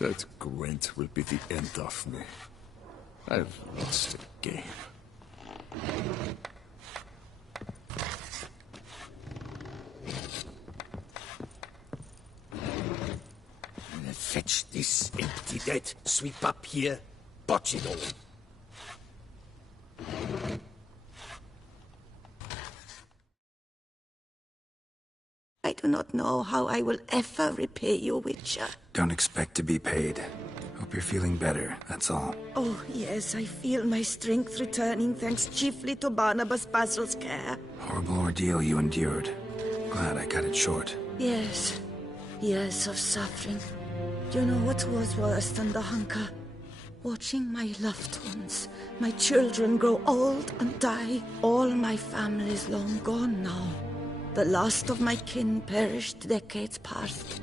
That Gwent will be the end of me. I've lost the game. Fetch this empty dead, sweep up here, botch it all. I do not know how I will ever repay you, Witcher. Don't expect to be paid. Hope you're feeling better, that's all. Oh, yes, I feel my strength returning thanks chiefly to Barnabas Basil's care. Horrible ordeal you endured. Glad I cut it short. Yes, years of suffering. Do you know what was worse than the hunger? Watching my loved ones, my children grow old and die. All my family is long gone now. The last of my kin perished decades past.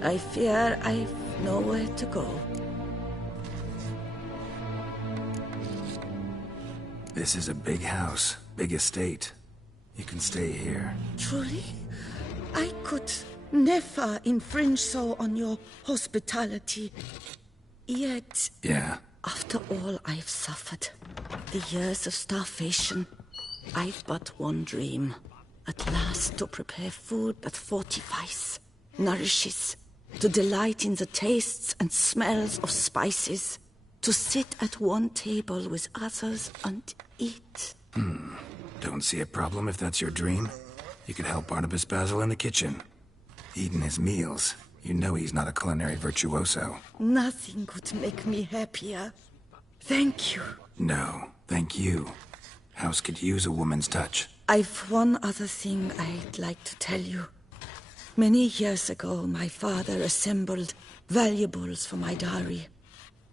I fear I've nowhere to go. This is a big house, big estate. You can stay here. Truly? I could never infringe so on your hospitality. Yet, Yeah. after all I've suffered, the years of starvation, I've but one dream. At last to prepare food that fortifies, nourishes, to delight in the tastes and smells of spices, to sit at one table with others and eat. Don't see a problem if that's your dream. You could help Barnabas Basil in the kitchen. Eating his meals. You know he's not a culinary virtuoso. Nothing could make me happier. Thank you. No, thank you. House could use a woman's touch. I've one other thing I'd like to tell you. Many years ago, my father assembled valuables for my dowry.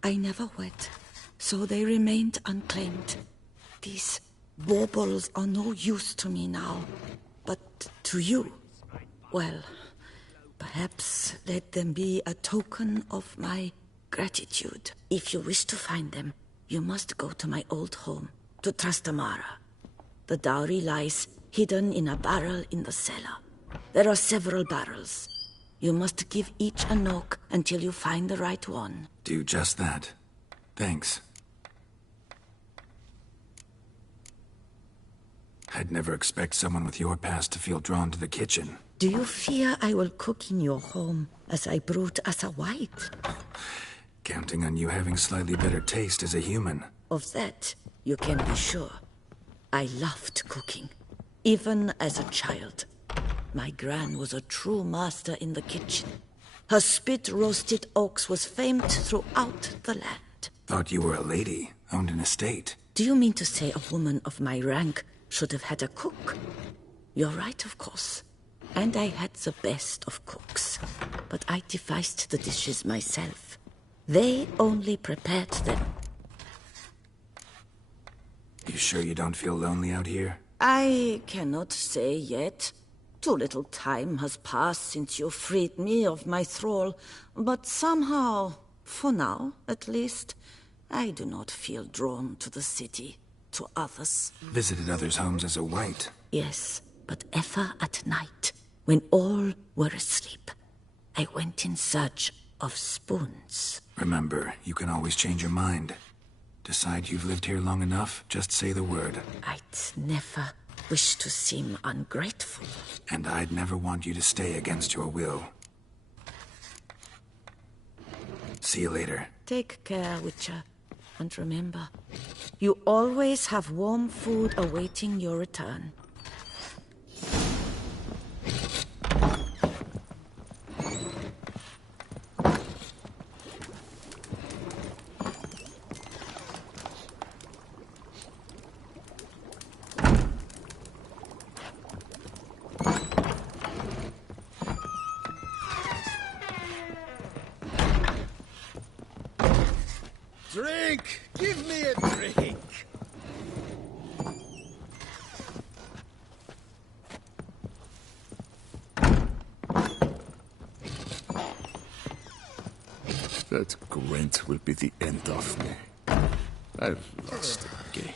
I never wed, so they remained unclaimed. These baubles are no use to me now, but to you, well, perhaps let them be a token of my gratitude. If you wish to find them, you must go to my old home, to Trastamara. The dowry lies hidden in a barrel in the cellar. There are several barrels. You must give each a knock until you find the right one. Do just that. Thanks. I'd never expect someone with your past to feel drawn to the kitchen. Do you fear I will cook in your home as I brewed as a white? Counting on you having slightly better taste as a human. Of that, you can be sure. I loved cooking, even as a child. My gran was a true master in the kitchen. Her spit-roasted oaks was famed throughout the land. Thought you were a lady, owned an estate. Do you mean to say a woman of my rank should have had a cook? You're right, of course. And I had the best of cooks. But I devised the dishes myself. They only prepared them. You sure you don't feel lonely out here? I cannot say yet. Too little time has passed since you freed me of my thrall. But somehow, for now at least, I do not feel drawn to the city, to others. Visited others' homes as a white. Yes, but ever at night, when all were asleep, I went in search of spoons. Remember, you can always change your mind. Decide you've lived here long enough, just say the word. I'd never wish to seem ungrateful. And I'd never want you to stay against your will. See you later. Take care, Witcher. And remember, you always have warm food awaiting your return. Drink! Give me a drink! That Gwent will be the end of me. I've lost the game.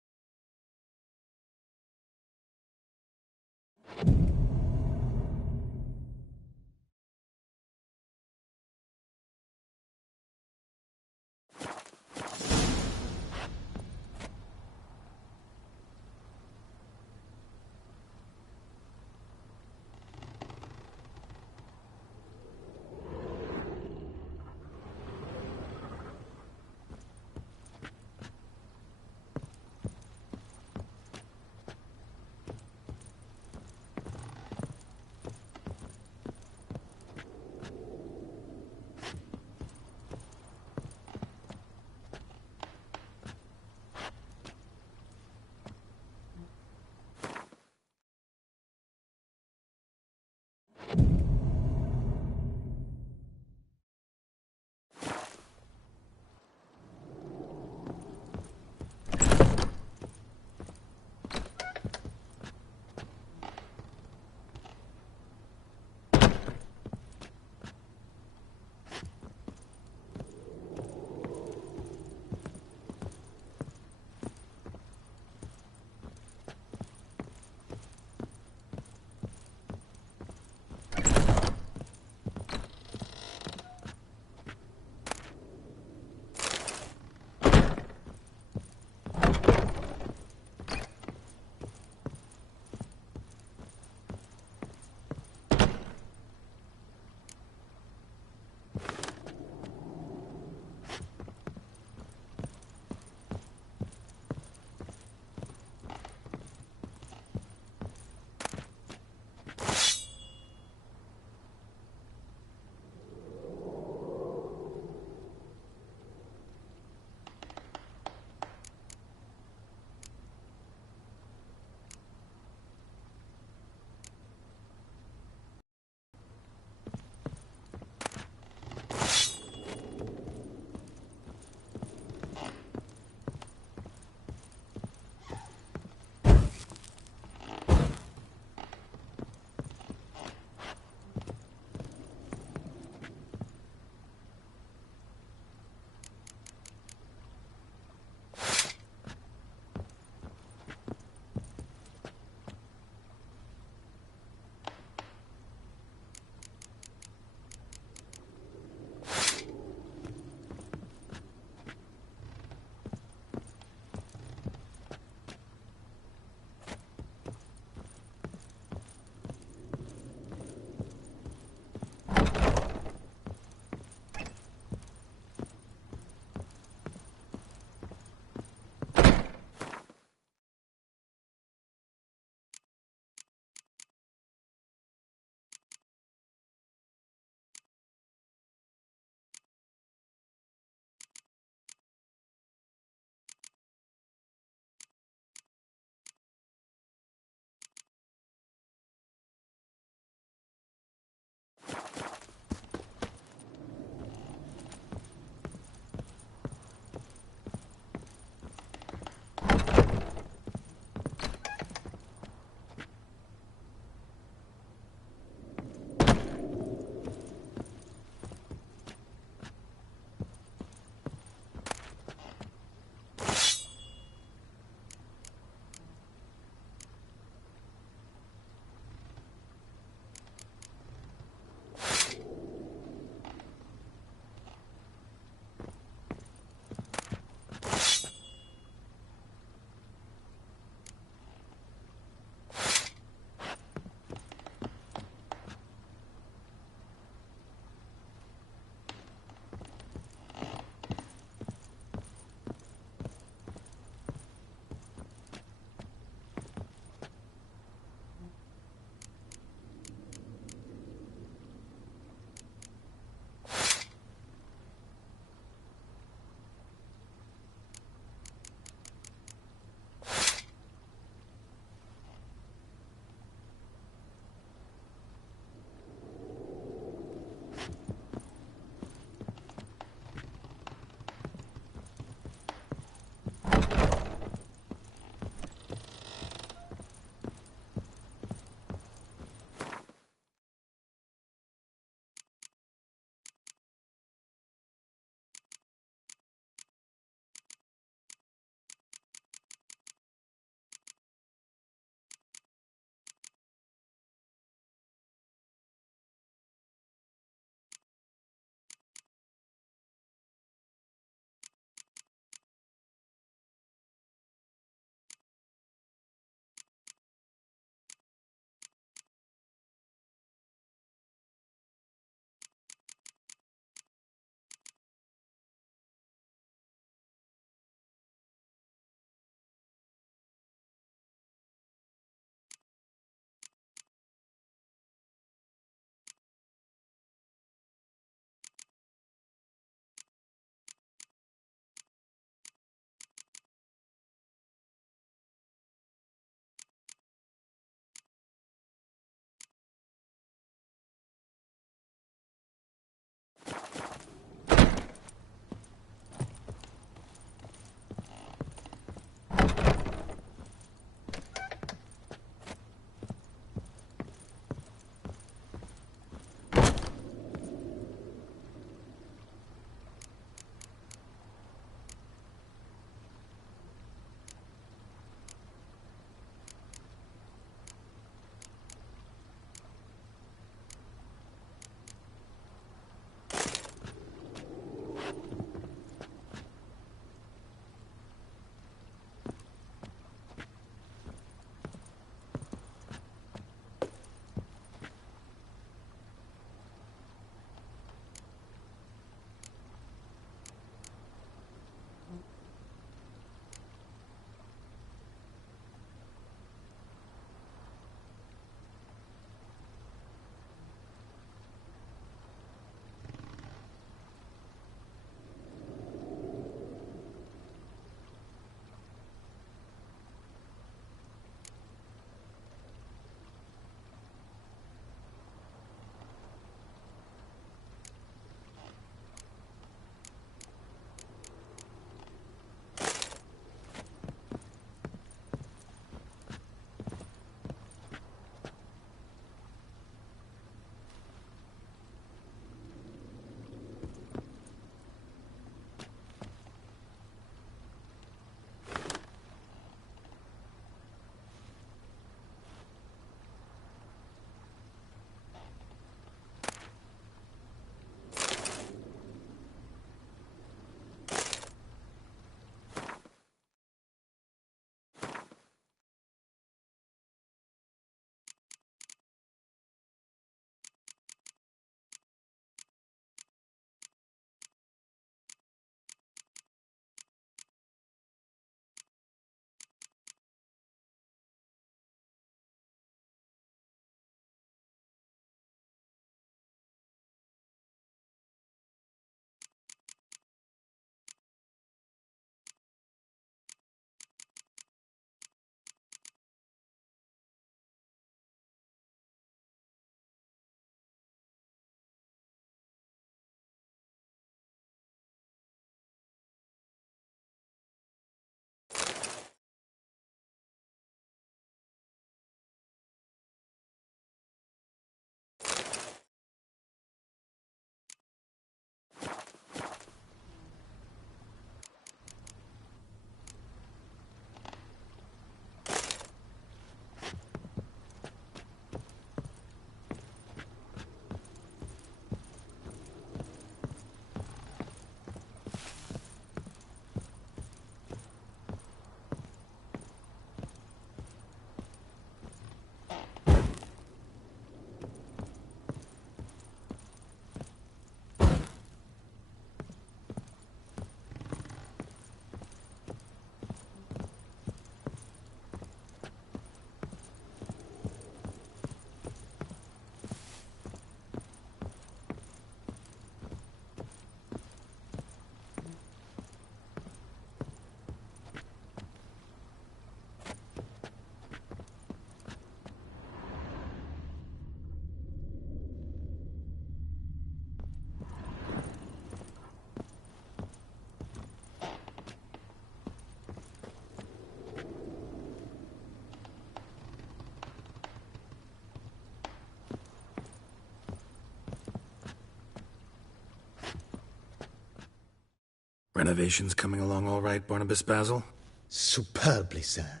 Renovations coming along all right, Barnabas Basil? Superbly, sir.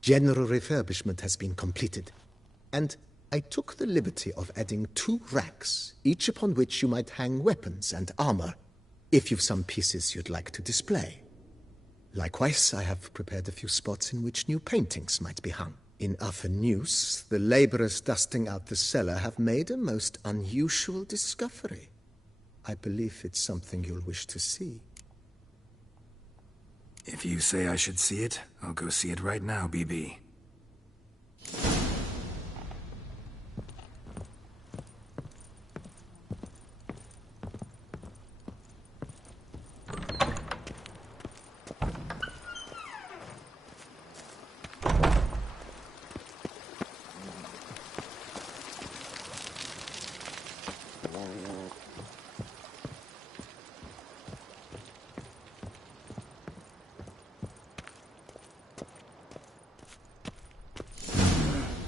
General refurbishment has been completed. And I took the liberty of adding 2 racks, each upon which you might hang weapons and armor, if you've some pieces you'd like to display. Likewise, I have prepared a few spots in which new paintings might be hung. In Athenus, the laborers dusting out the cellar have made a most unusual discovery. I believe it's something you'll wish to see. If you say I should see it, I'll go see it right now, BB.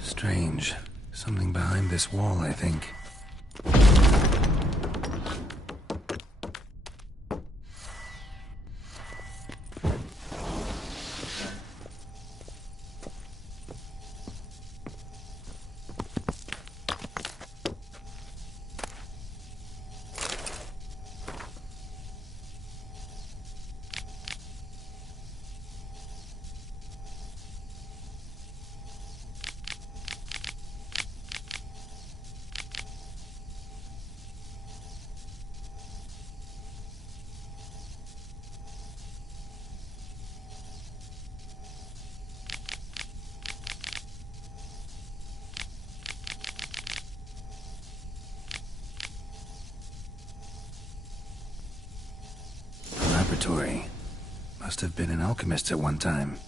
Strange. Something behind this wall, I think. Laboratory. Must have been an alchemist at one time.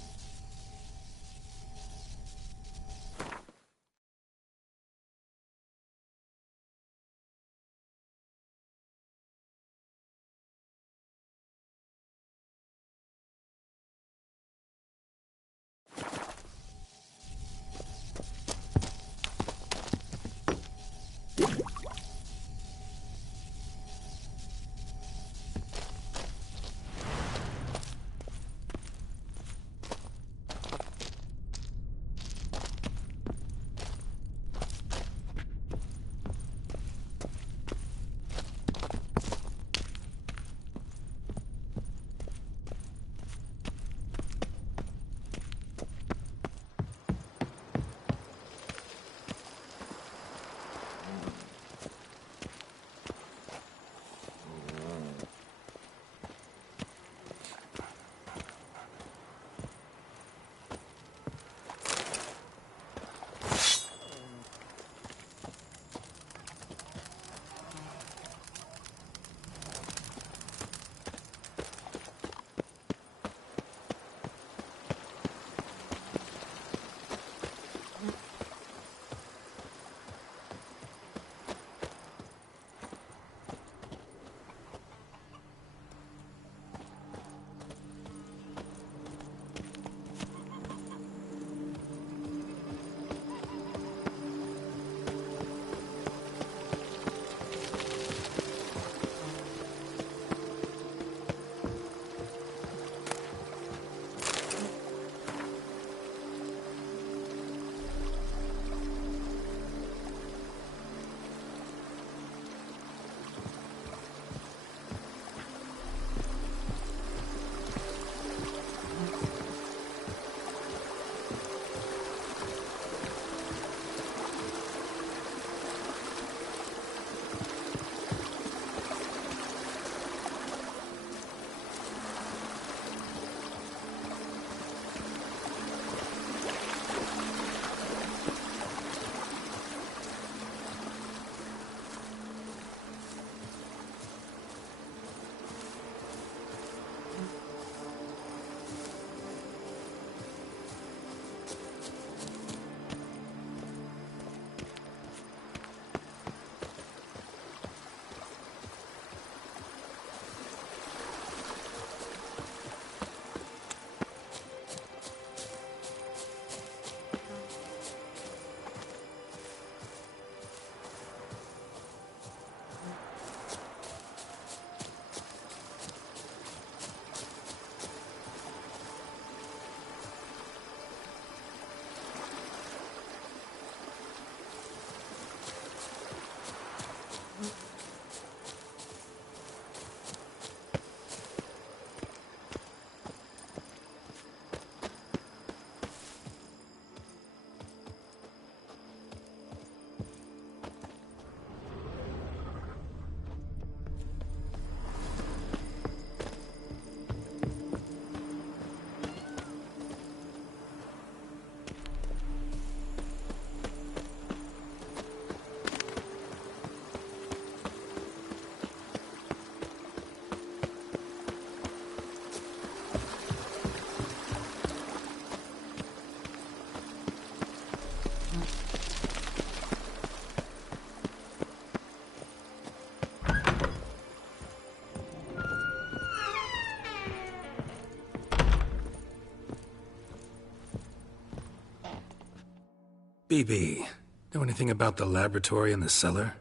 BB, know anything about the laboratory in the cellar?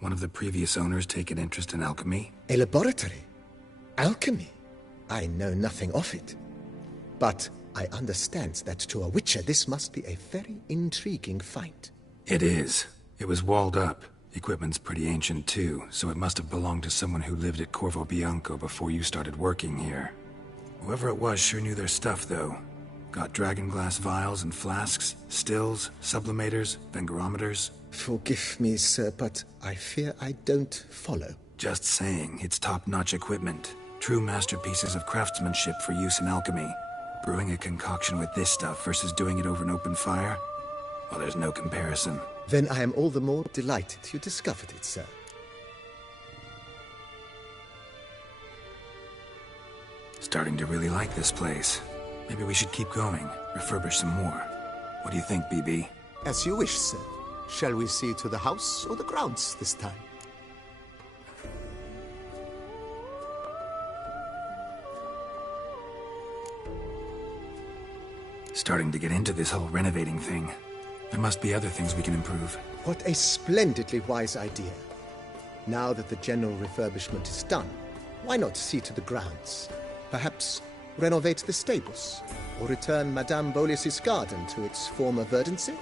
One of the previous owners take an interest in alchemy? A laboratory? Alchemy? I know nothing of it. But I understand that to a witcher this must be a very intriguing find. It is. It was walled up. Equipment's pretty ancient too, so it must have belonged to someone who lived at Corvo Bianco before you started working here. Whoever it was sure knew their stuff, though. Got dragon glass vials and flasks, stills, sublimators, vengerometers. Forgive me, sir, but I fear I don't follow. Just saying, it's top-notch equipment. True masterpieces of craftsmanship for use in alchemy. Brewing a concoction with this stuff versus doing it over an open fire? Well, there's no comparison. Then I am all the more delighted you discovered it, sir. Starting to really like this place. Maybe we should keep going, refurbish some more. What do you think, BB? As you wish, sir. Shall we see to the house or the grounds this time? Starting to get into this whole renovating thing. There must be other things we can improve. What a splendidly wise idea. Now that the general refurbishment is done, why not see to the grounds? Perhaps renovate the stables, or return Madame Bolis's garden to its former verdancy?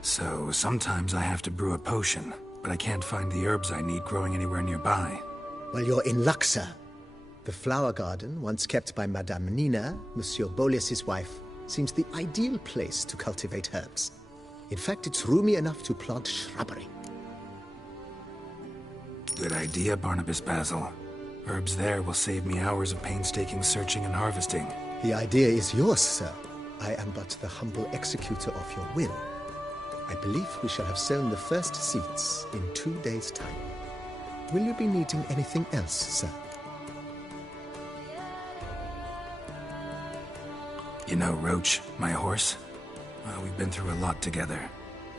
So, sometimes I have to brew a potion, but I can't find the herbs I need growing anywhere nearby. Well, you're in luck, sir. The flower garden, once kept by Madame Nina, Monsieur Bolis's wife, seems the ideal place to cultivate herbs. In fact, it's roomy enough to plant shrubbery. Good idea, Barnabas Basil. Herbs there will save me hours of painstaking searching and harvesting. The idea is yours, sir. I am but the humble executor of your will. I believe we shall have sown the first seeds in 2 days' time. Will you be needing anything else, sir? You know Roach, my horse? Well, we've been through a lot together.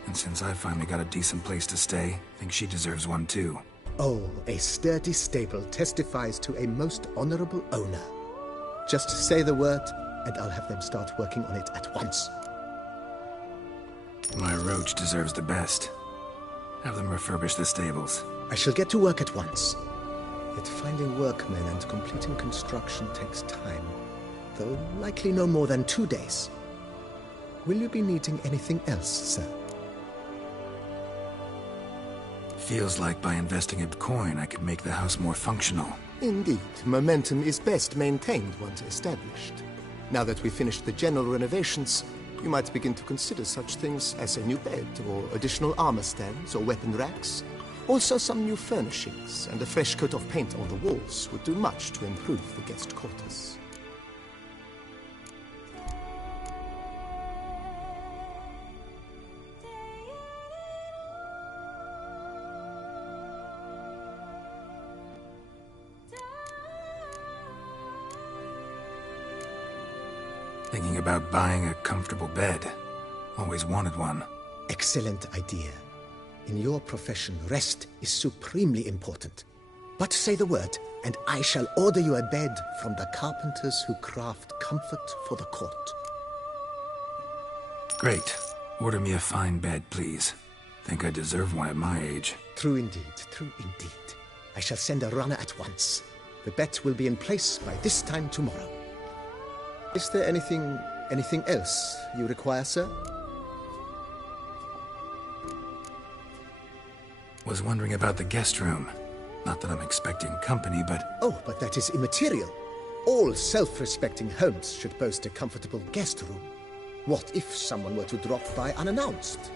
And since I finally got a decent place to stay, I think she deserves one too. Oh, a sturdy stable testifies to a most honorable owner. Just say the word, and I'll have them start working on it at once. My Roach deserves the best. Have them refurbish the stables. I shall get to work at once. Yet finding workmen and completing construction takes time, though likely no more than 2 days. Will you be needing anything else, sir? Feels like by investing in coin, I could make the house more functional. Indeed, momentum is best maintained once established. Now that we've finished the general renovations, you might begin to consider such things as a new bed, or additional armor stands, or weapon racks. Also some new furnishings, and a fresh coat of paint on the walls would do much to improve the guest quarters. Thinking about buying a comfortable bed. Always wanted one. Excellent idea. In your profession, rest is supremely important. But say the word, and I shall order you a bed from the carpenters who craft comfort for the court. Great. Order me a fine bed, please. Think I deserve one at my age. True indeed, true indeed. I shall send a runner at once. The bet will be in place by this time tomorrow. Is there anything else you require, sir? Was wondering about the guest room. Not that I'm expecting company, but... Oh, but that is immaterial. All self-respecting homes should boast a comfortable guest room. What if someone were to drop by unannounced?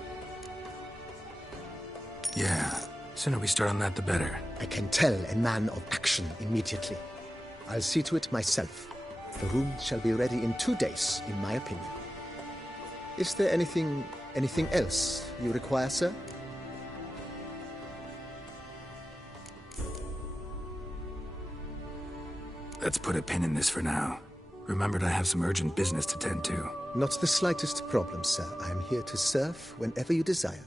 Yeah, sooner we start on that the better. I can tell a man of action immediately. I'll see to it myself. The room shall be ready in 2 days, in my opinion. Is there anything else you require, sir? Let's put a pin in this for now. Remembered I have some urgent business to tend to. Not the slightest problem, sir. I am here to serve whenever you desire.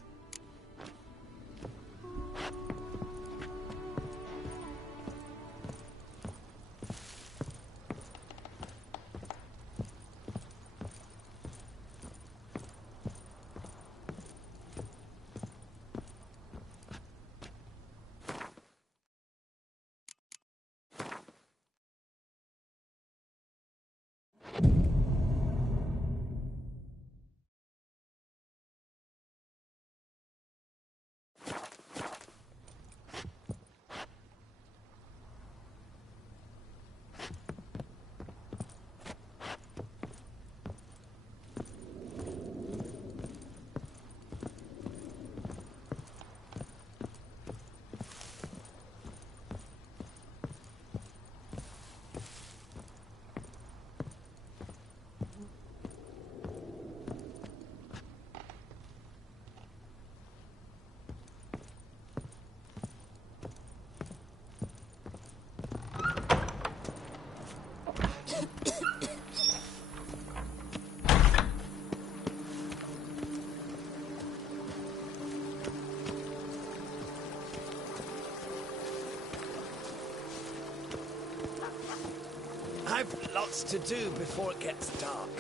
I've lots to do before it gets dark.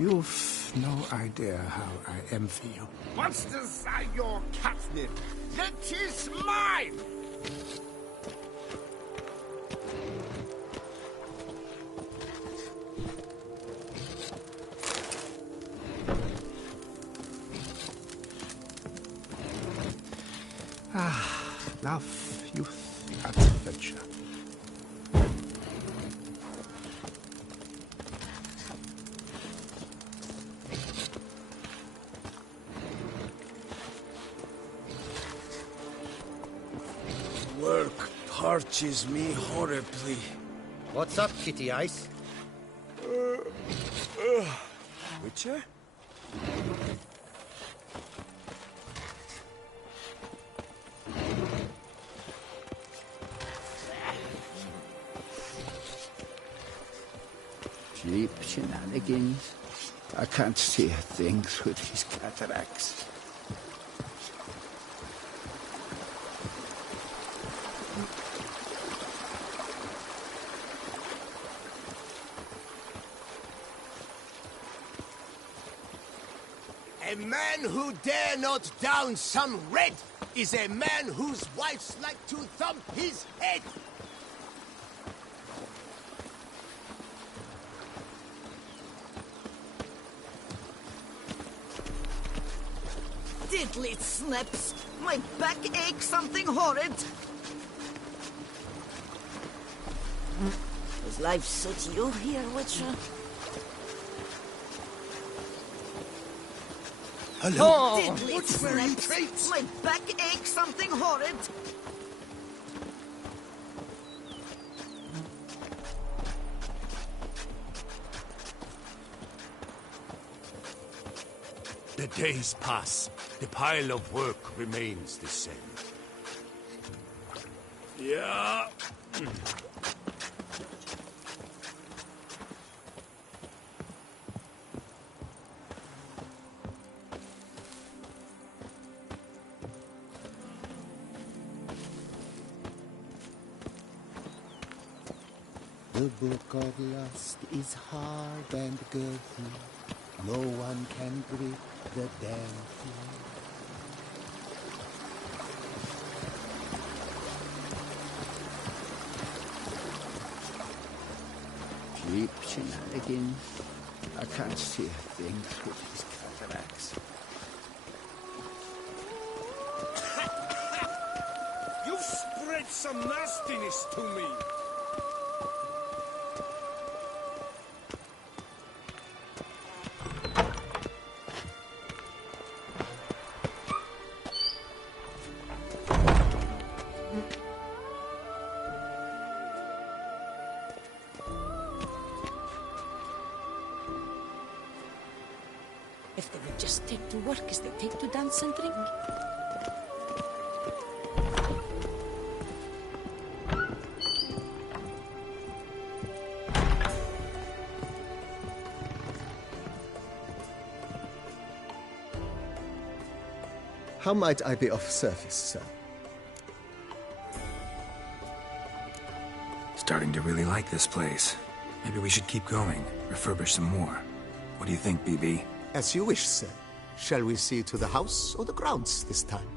You've no idea how I envy you. What's to say your catnip? It is mine! Love, youth, adventure. Work parches me horribly. What's up, Kitty Ice? Witcher? Cheap shenanigans. I can't see a thing through these cataracts. A man who dare not down some red is a man whose wives like to thump his head. Diddly snaps! My back aches something horrid! Does life suit you here, Witcher? Hello? Diddly What's where you snaps! traits? My back aches something horrid! The days pass. The pile of work remains the same. Yeah. The book of lust is hard and girthy. No one can grip the damn thing. Cheap shenanigans. I can't see a thing through these cataracts. You've spread some nastiness to me. If they would just take to work as they take to dance and drink. How might I be of service, sir? Starting to really like this place. Maybe we should keep going, refurbish some more. What do you think, BB? As you wish, sir. Shall we see to the house or the grounds this time?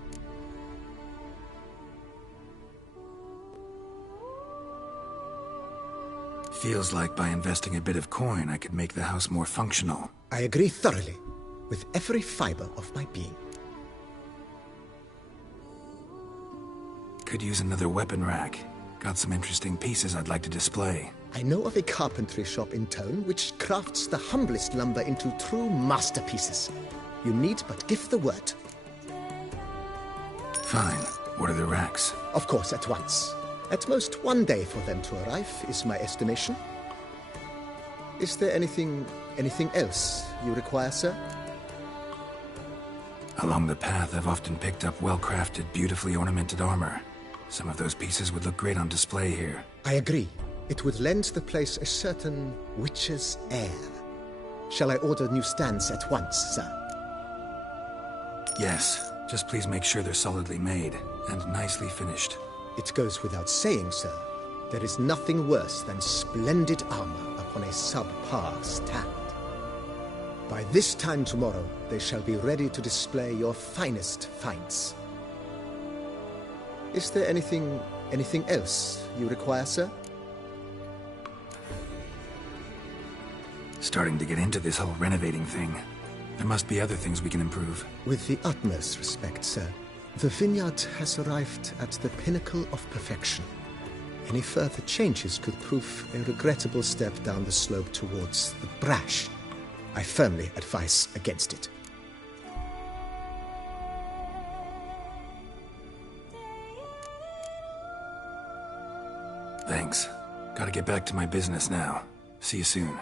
Feels like by investing a bit of coin, I could make the house more functional. I agree thoroughly, with every fiber of my being. Could use another weapon rack. Got some interesting pieces I'd like to display. I know of a carpentry shop in town which crafts the humblest lumber into true masterpieces. You need but give the word. Fine. What are the racks? Of course, at once. At most 1 day for them to arrive, is my estimation. Is there anything else you require, sir? Along the path, I've often picked up well-crafted, beautifully ornamented armor. Some of those pieces would look great on display here. I agree. It would lend the place a certain witch's air. Shall I order new stands at once, sir? Yes. Just please make sure they're solidly made and nicely finished. It goes without saying, sir. There is nothing worse than splendid armor upon a subpar stand. By this time tomorrow, they shall be ready to display your finest finds. Is there anything else you require, sir? Starting to get into this whole renovating thing. There must be other things we can improve. With the utmost respect, sir, the vineyard has arrived at the pinnacle of perfection. Any further changes could prove a regrettable step down the slope towards the brash. I firmly advise against it. Thanks. Gotta get back to my business now. See you soon.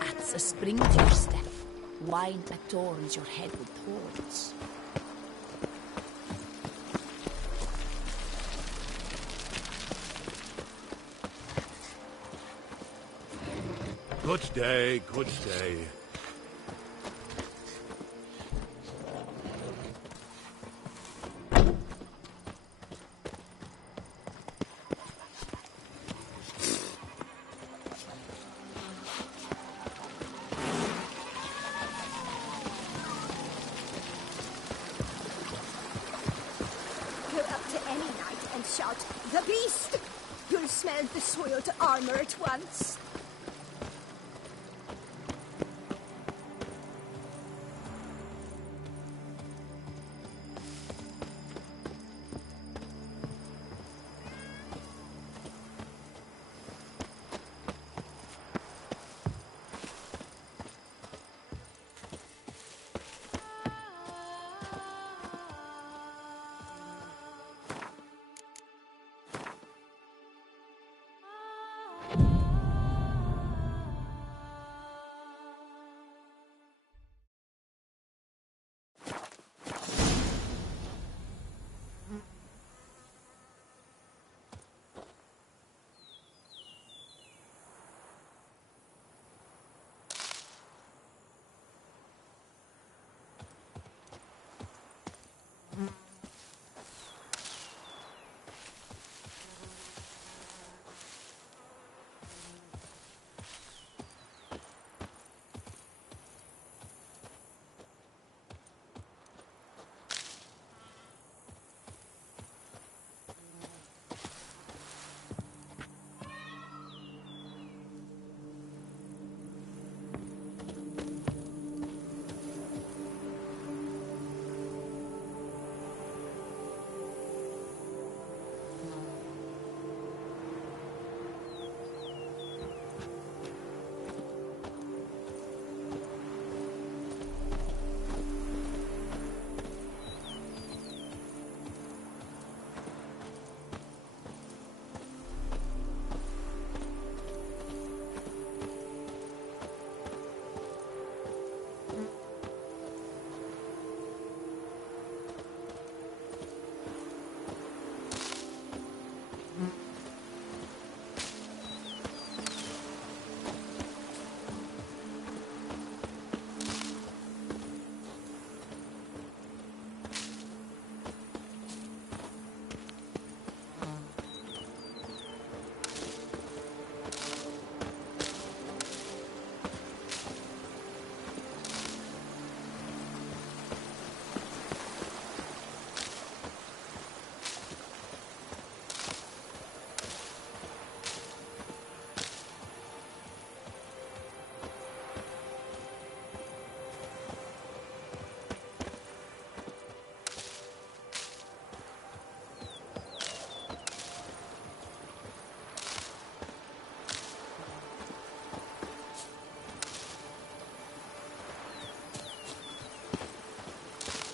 adds a spring to your step. Wine adorns your head with thorns. Good day, good day. Go up to any knight and shout, "The beast!" You'll smell the soiled armor at once.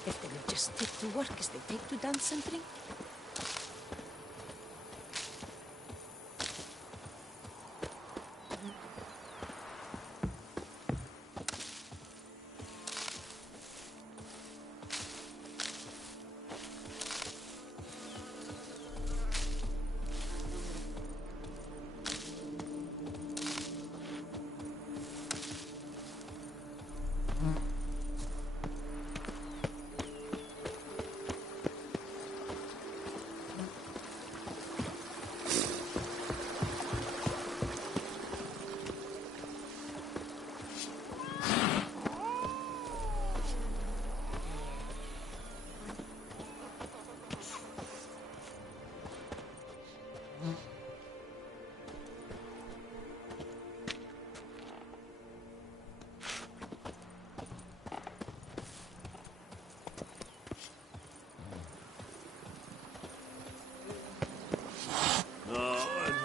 If they would just take to work as they take to dance and drink.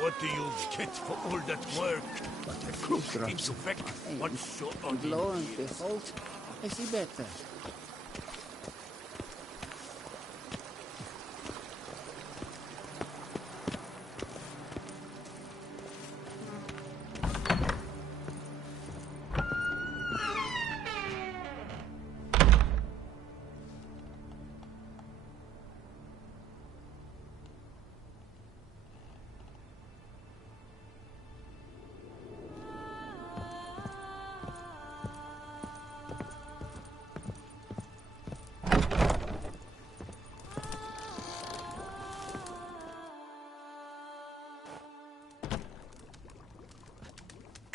What do you get for all that work? But the crook seems to affect what's so And lo and behold, I see better.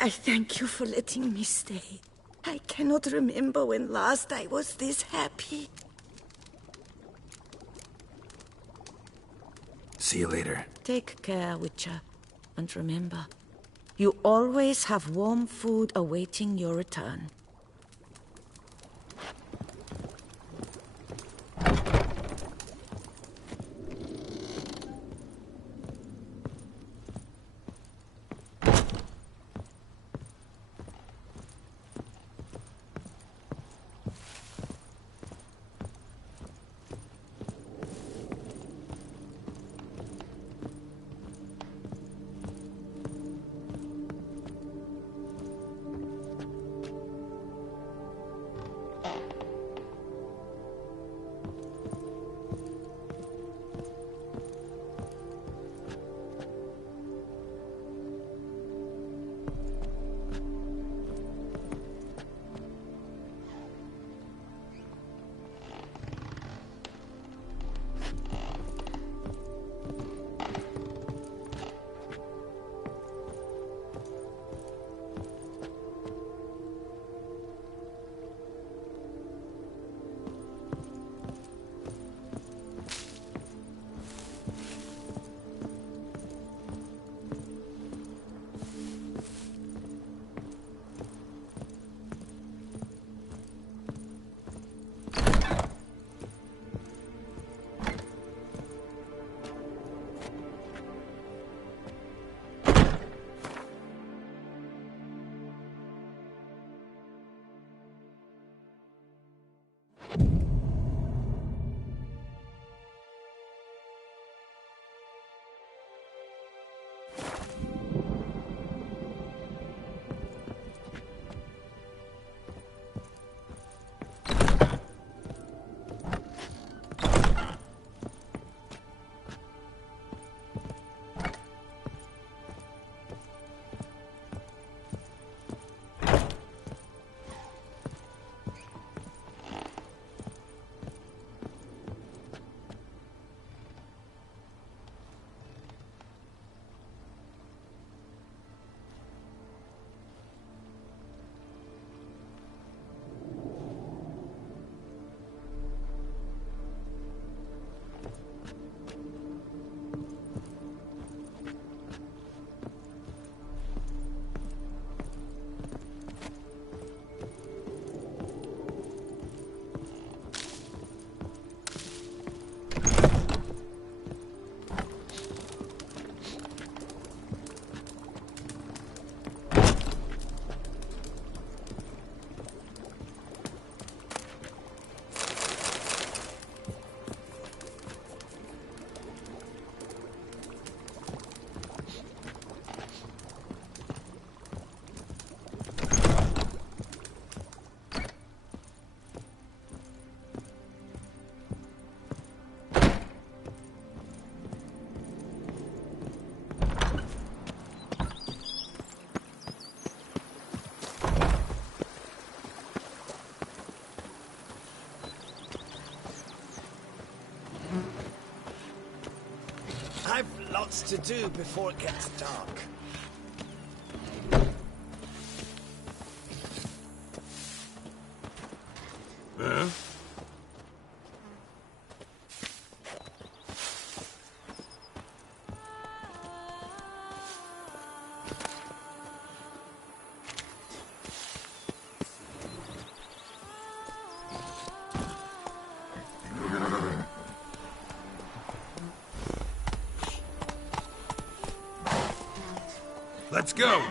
I thank you for letting me stay. I cannot remember when last I was this happy. See you later. Take care, Witcher. And remember, you always have warm food awaiting your return. I've lots to do before it gets dark. Huh? Let's go!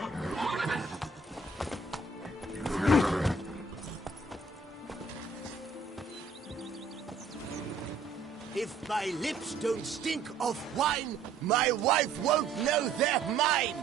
If my lips don't stink of wine, my wife won't know they're mine!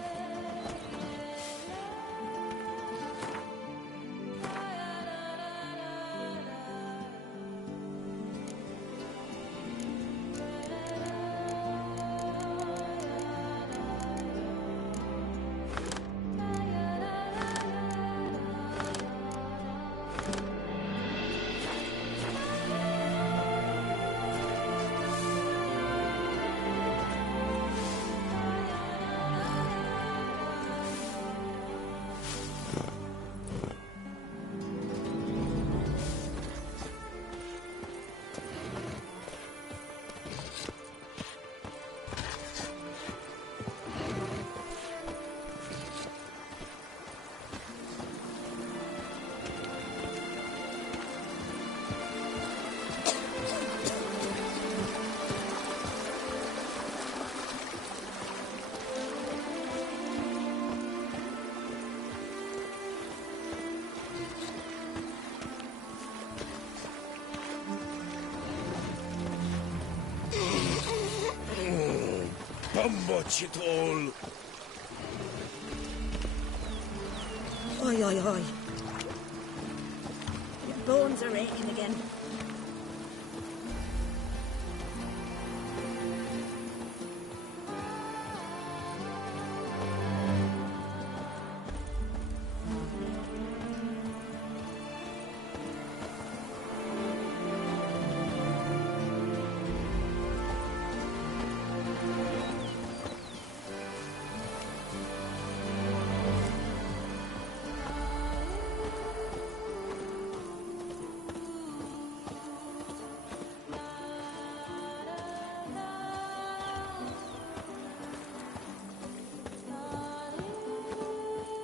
botch it all. Oi, oi, oi. Your bones are aching again.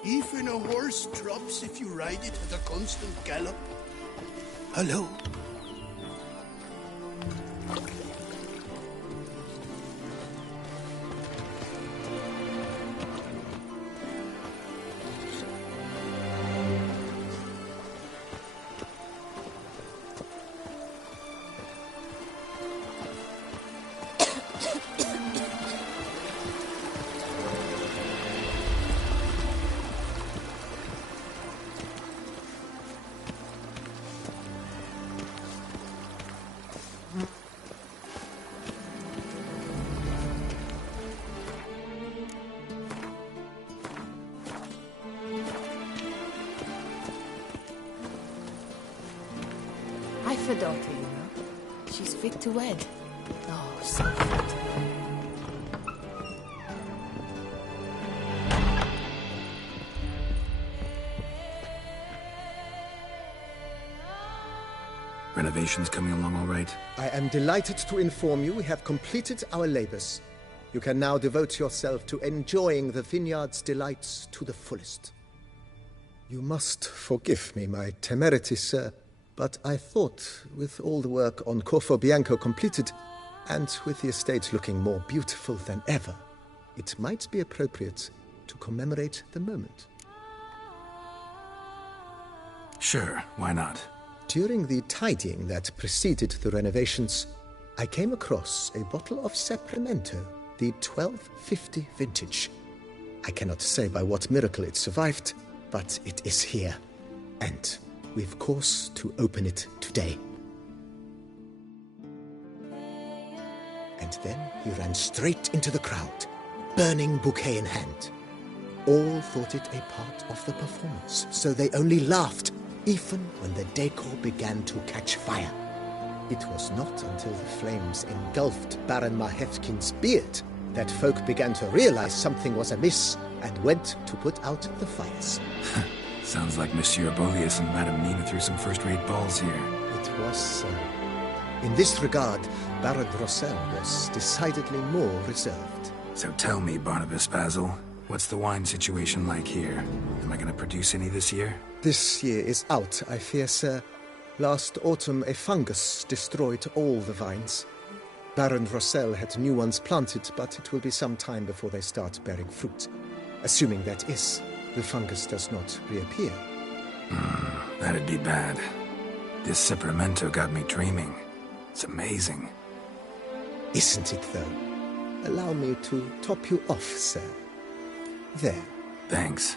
Even a horse drops if you ride it at a constant gallop. Hello? I've a daughter, you know. She's fit to wed. Oh, so fit. Renovations coming along all right? I am delighted to inform you we have completed our labors. You can now devote yourself to enjoying the vineyard's delights to the fullest. You must forgive me my temerity, sir, but I thought with all the work on Corvo Bianco completed, and with the estate looking more beautiful than ever, it might be appropriate to commemorate the moment. Sure, why not? During the tidying that preceded the renovations, I came across a bottle of Sapramento, the 1250 vintage. I cannot say by what miracle it survived, but it is here, and we've cause to open it today. And then he ran straight into the crowd, burning bouquet in hand. All thought it a part of the performance, so they only laughed, even when the decor began to catch fire. It was not until the flames engulfed Baron Mahevkin's beard that folk began to realize something was amiss and went to put out the fires. Sounds like Monsieur Bolius and Madame Nina threw some first-rate balls here. It was so. In this regard, Baron Rossel was decidedly more reserved. So tell me, Barnabas Basil, what's the wine situation like here? Am I going to produce any this year? This year is out, I fear, sir. Last autumn, a fungus destroyed all the vines. Baron Rossel had new ones planted, but it will be some time before they start bearing fruit. Assuming that is, the fungus does not reappear. That'd be bad. This Sapramento got me dreaming. It's amazing. Isn't it, though? Allow me to top you off, sir. There. Thanks.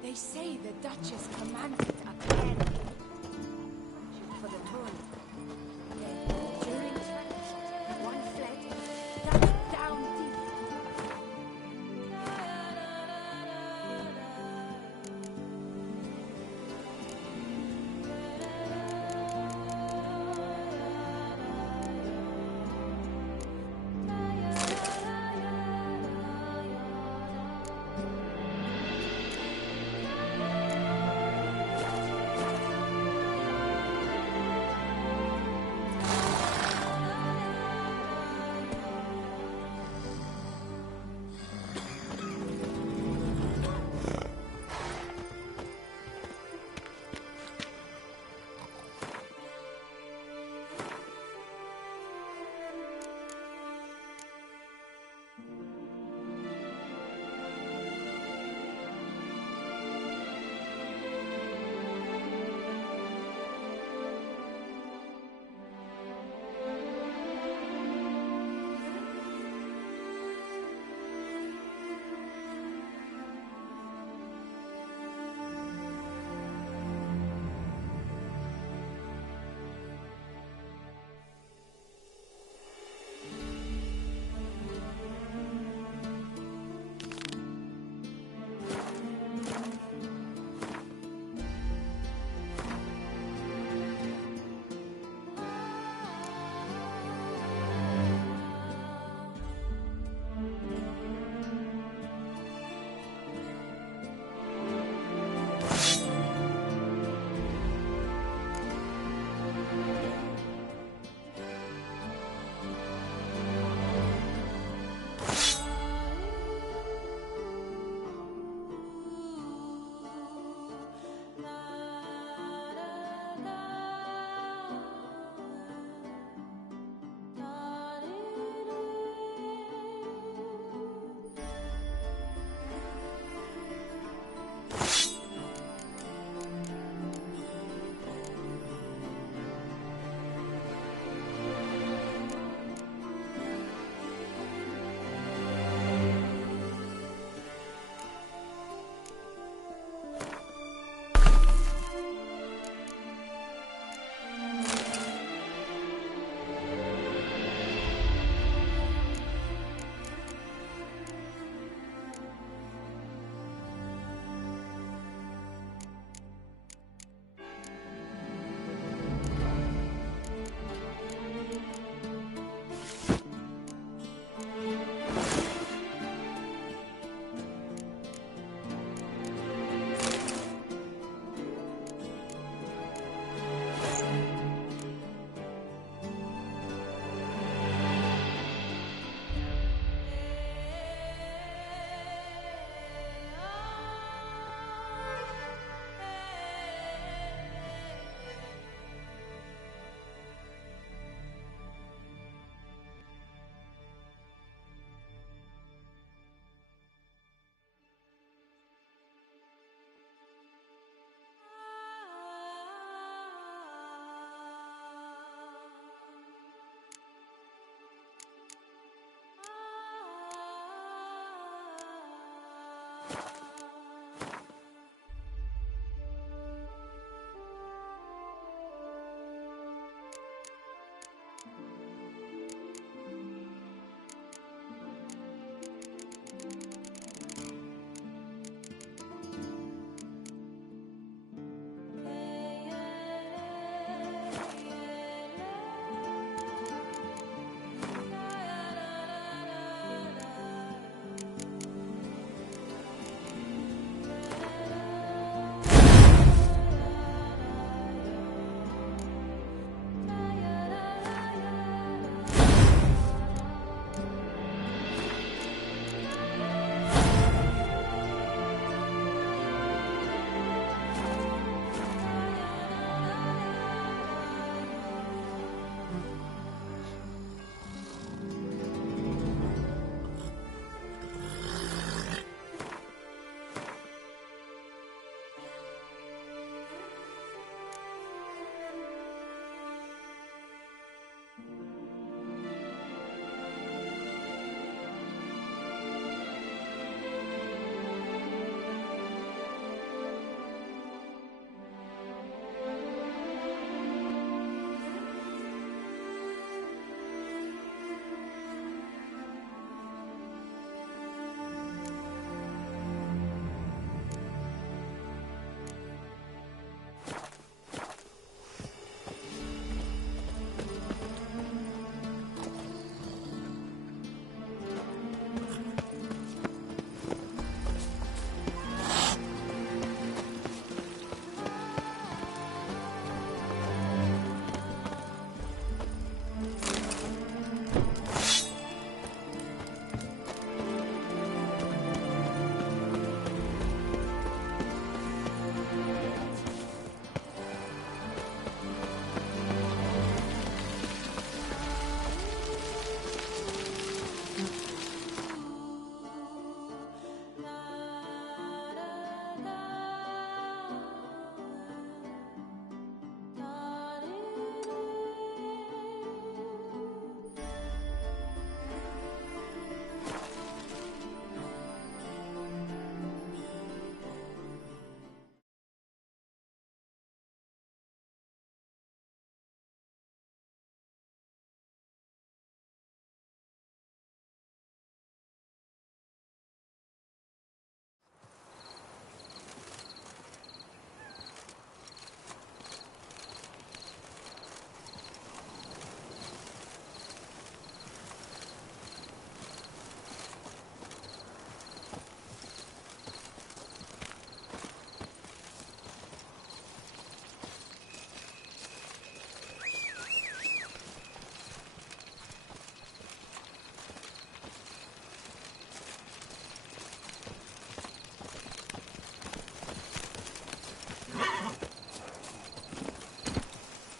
They say the Duchess commanded a pen for the throne. Then, during tragedy, one fled, dug down deep.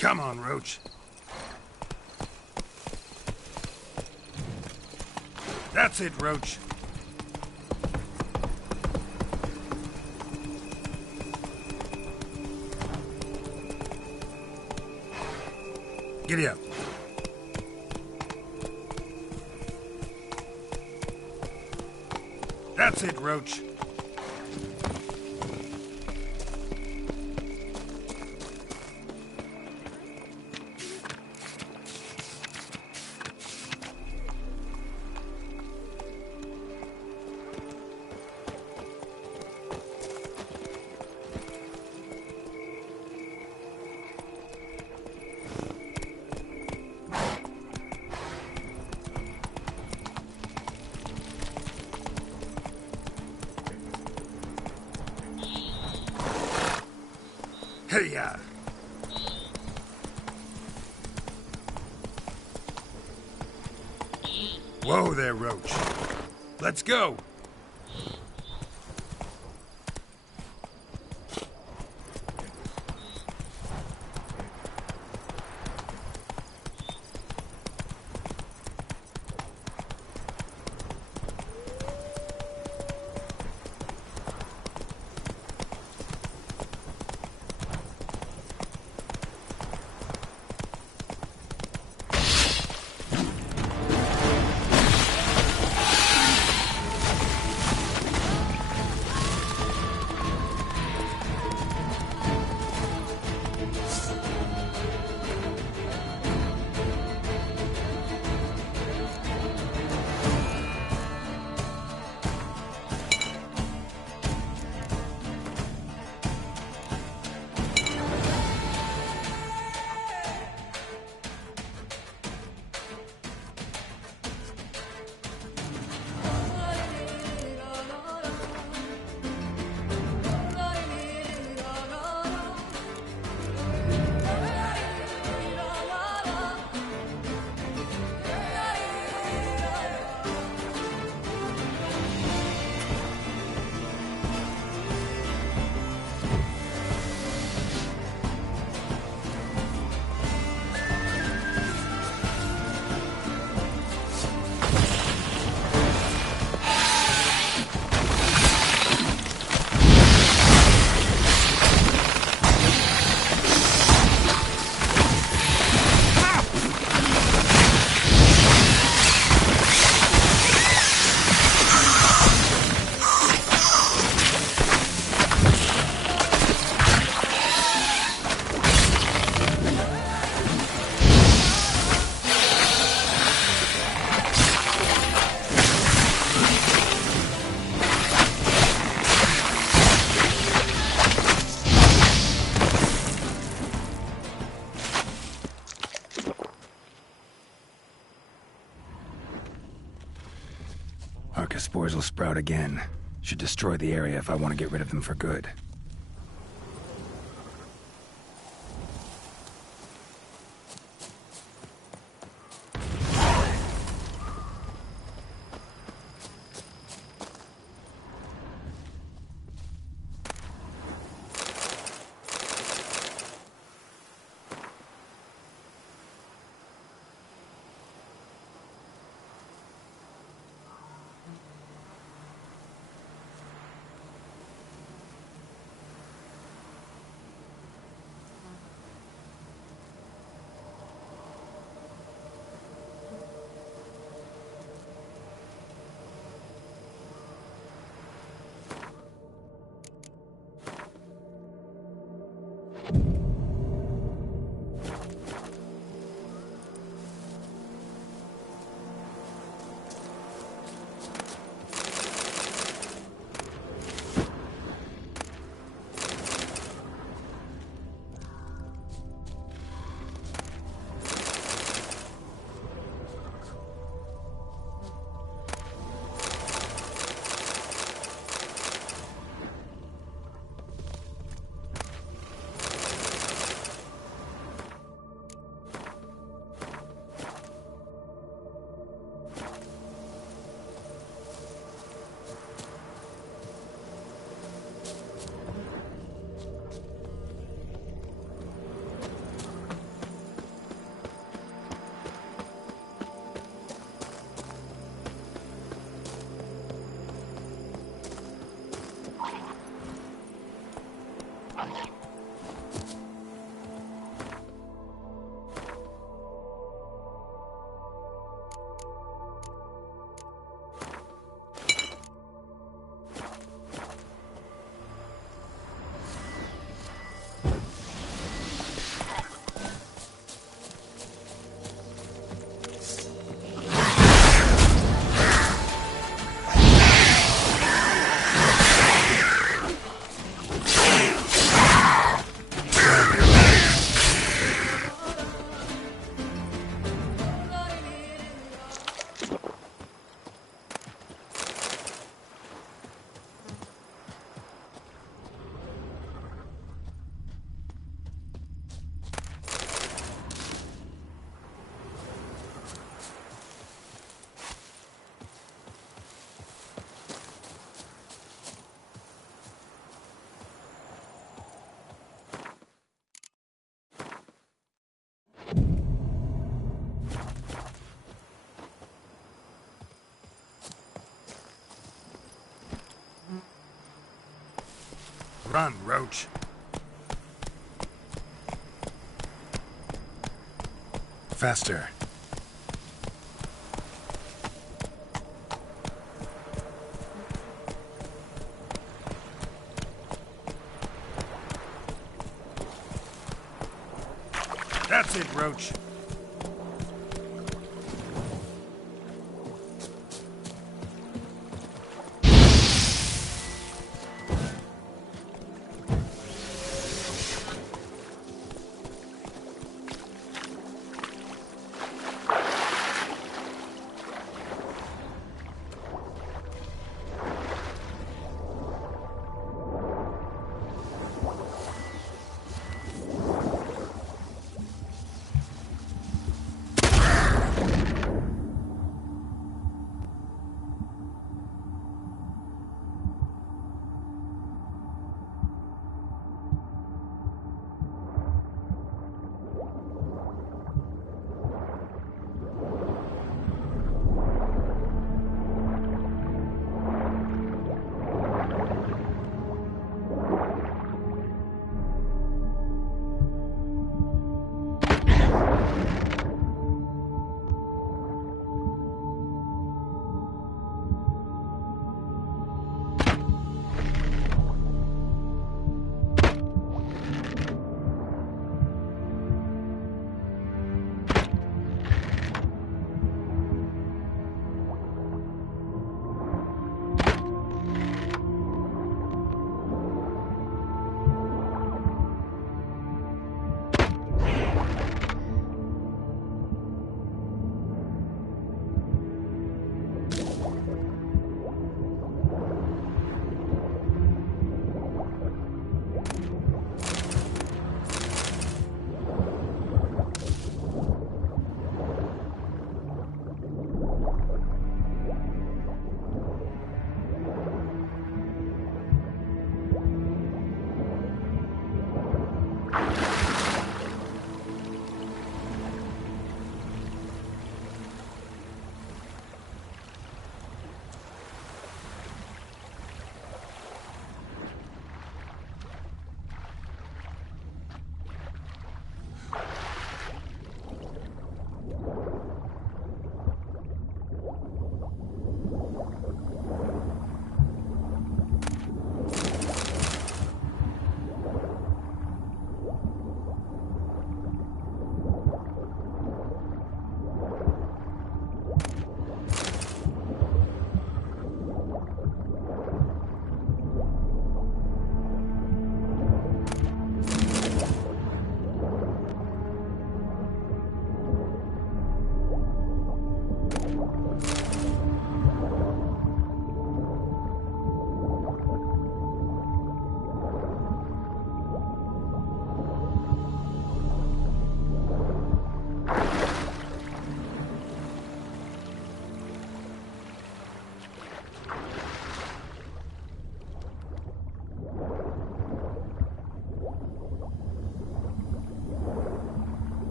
Come on, Roach. That's it, Roach. Giddy up. That's it, Roach. Hey-ya! Whoa there, Roach. Let's go! Spores will sprout again. Should destroy the area if I want to get rid of them for good. Run, Roach. Faster. That's it, Roach.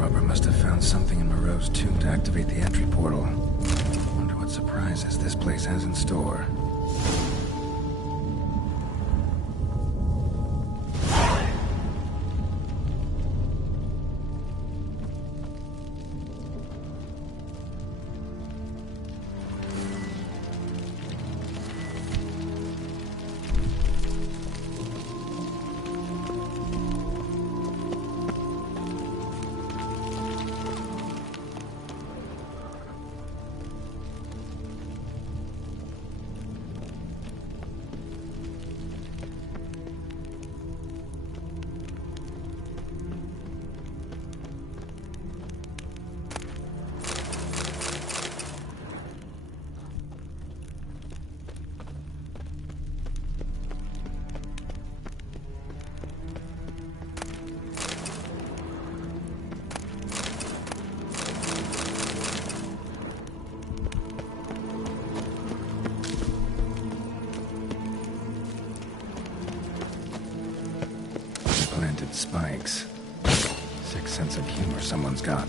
Robber must have found something in Moreau's tomb to activate the entry portal. Wonder what surprises this place has in store. Spikes. Sick sense of humor someone's got.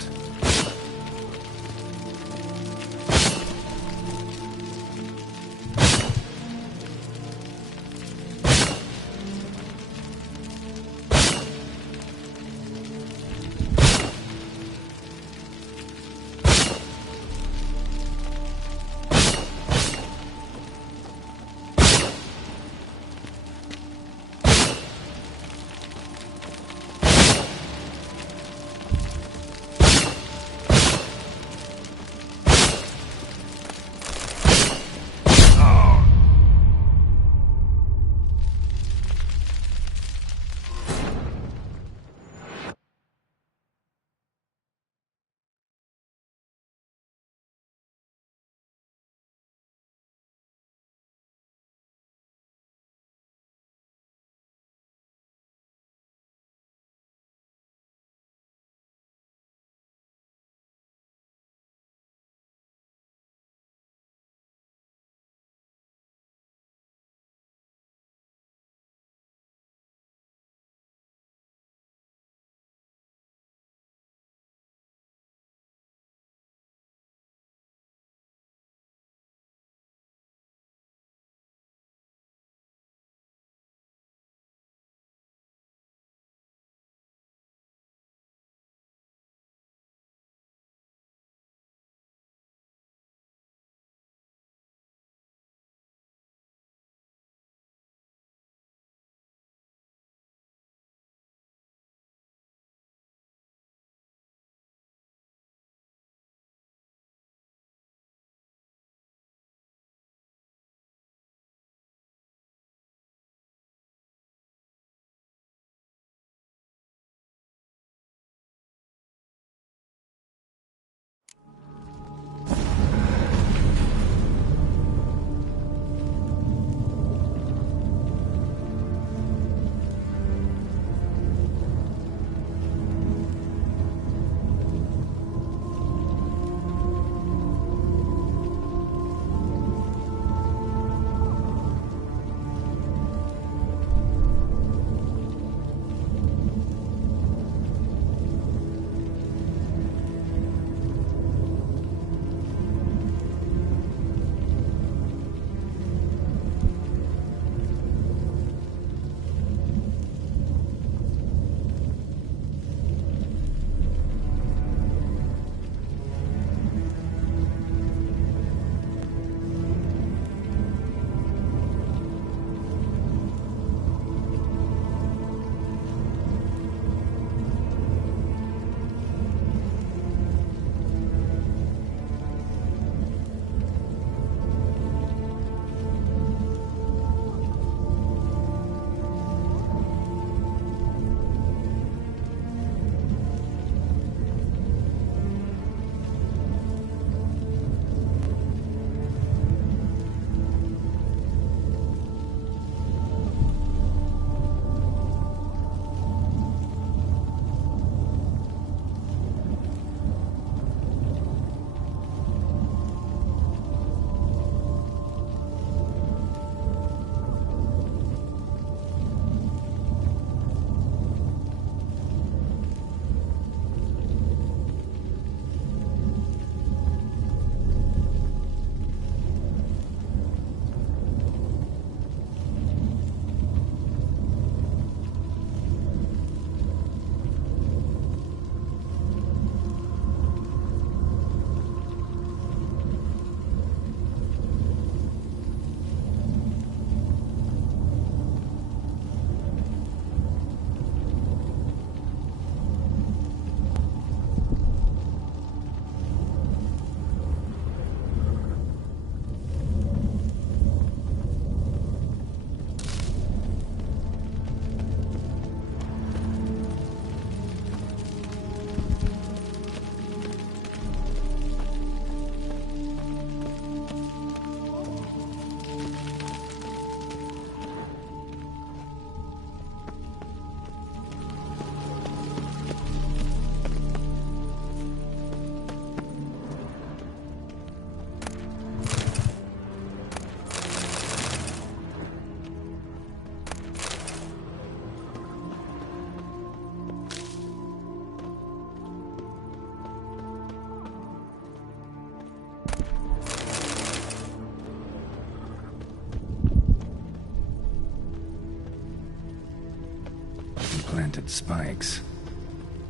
planted spikes.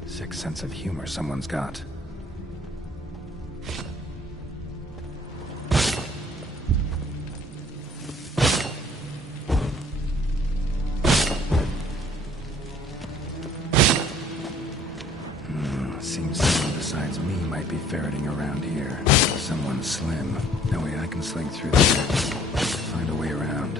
Sick sense of humor someone's got. Seems someone besides me might be ferreting around here. Someone slim. No way I can sling through there. Find a way around.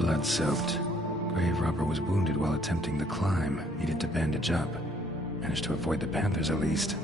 Blood-soaked. Grave robber was wounded while attempting the climb. Needed to bandage up. Managed to avoid the panthers at least.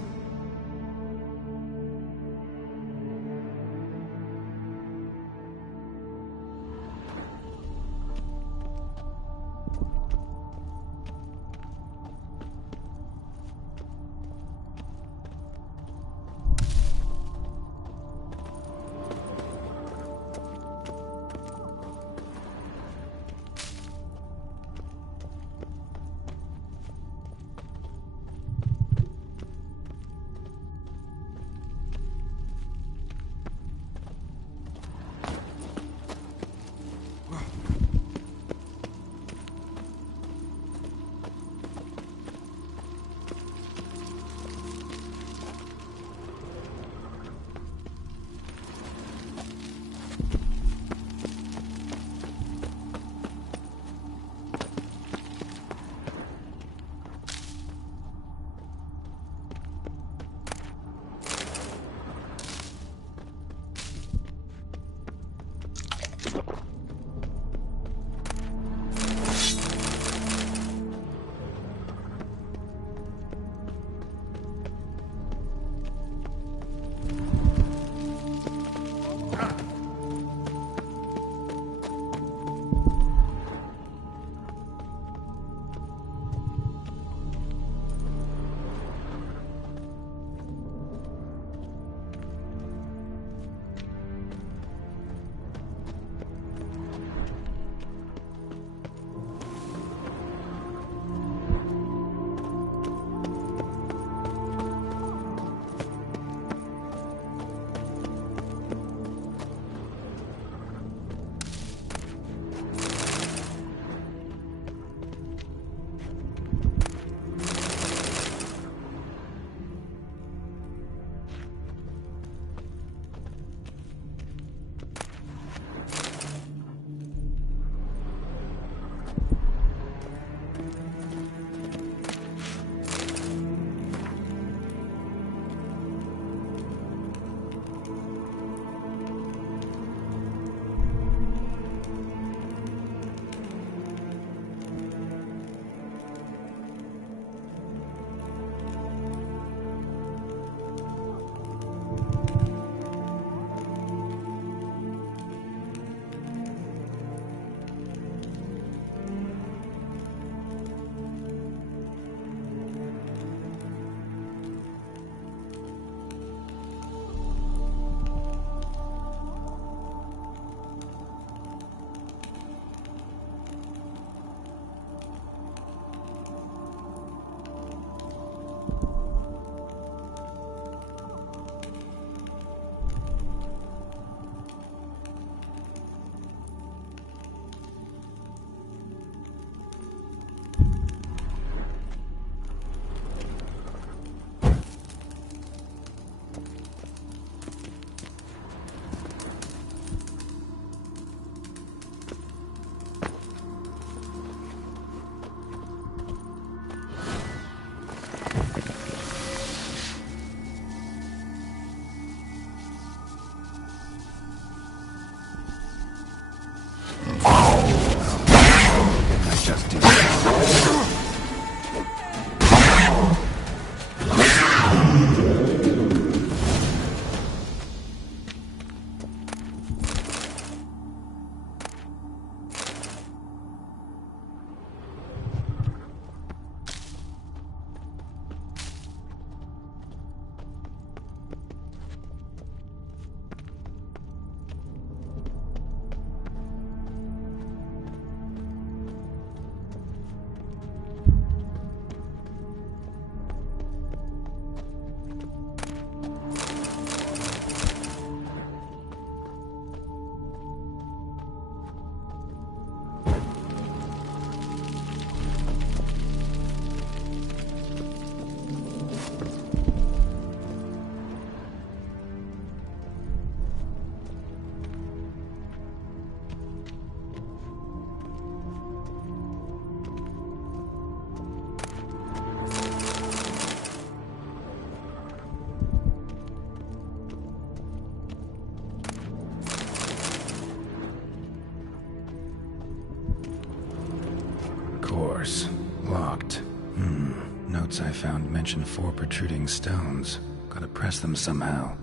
notes I found mention 4 protruding stones. Gotta press them somehow.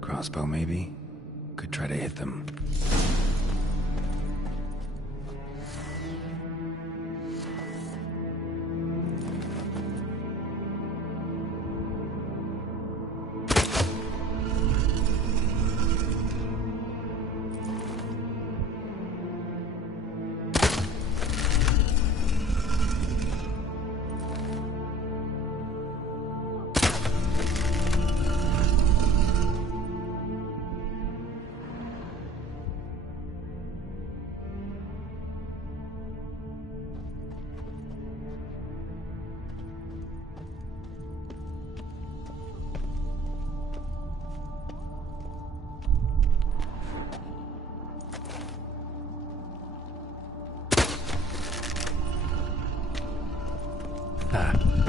Crossbow, maybe? Could try to hit them.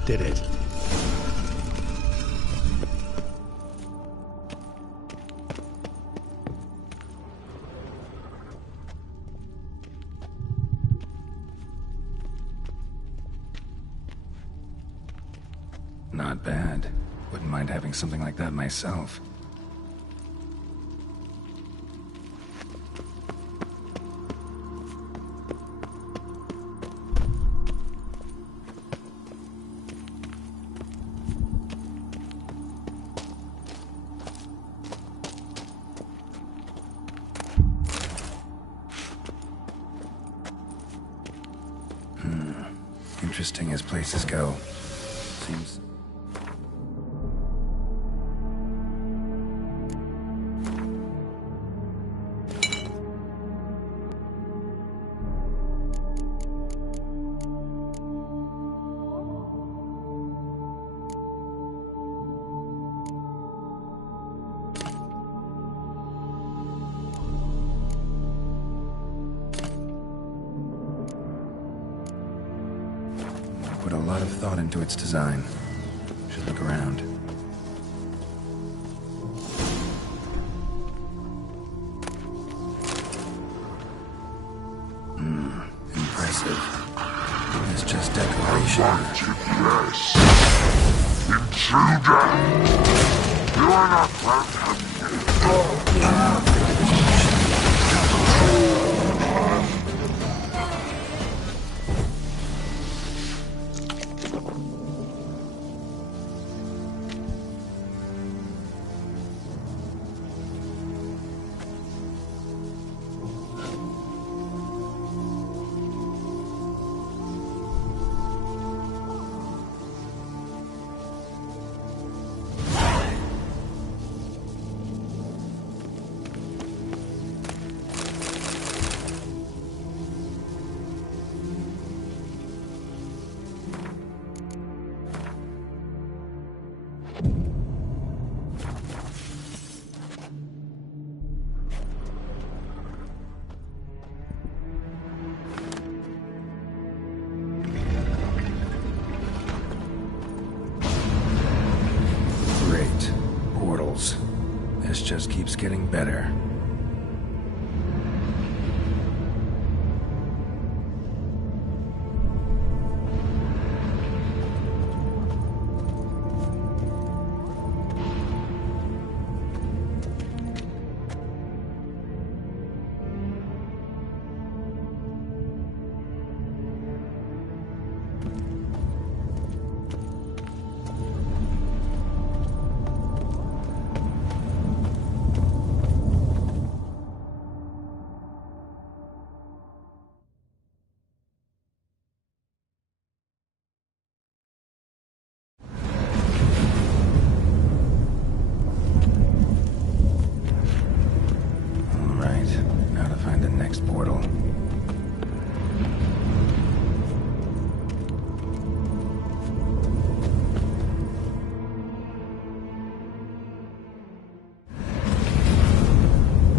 Did it. Not bad. Wouldn't mind having something like that myself. Interesting as places go. Seems... Put a lot of thought into its design. Should look around. Impressive. It's just decoration. Yes. Intruder! You are not welcome. This just keeps getting better. Portal.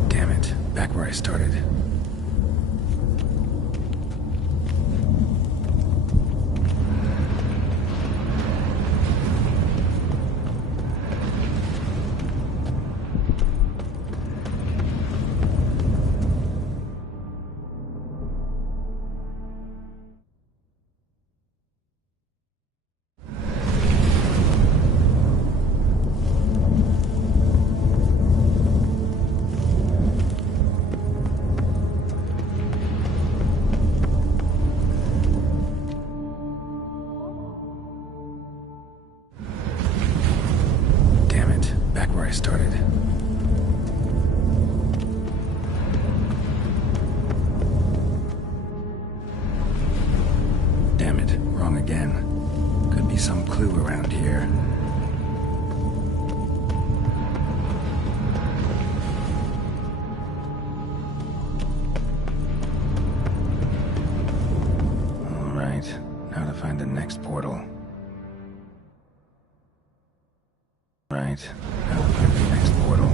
Damn it, back where I started. find the next portal. Right. Now to find the next portal.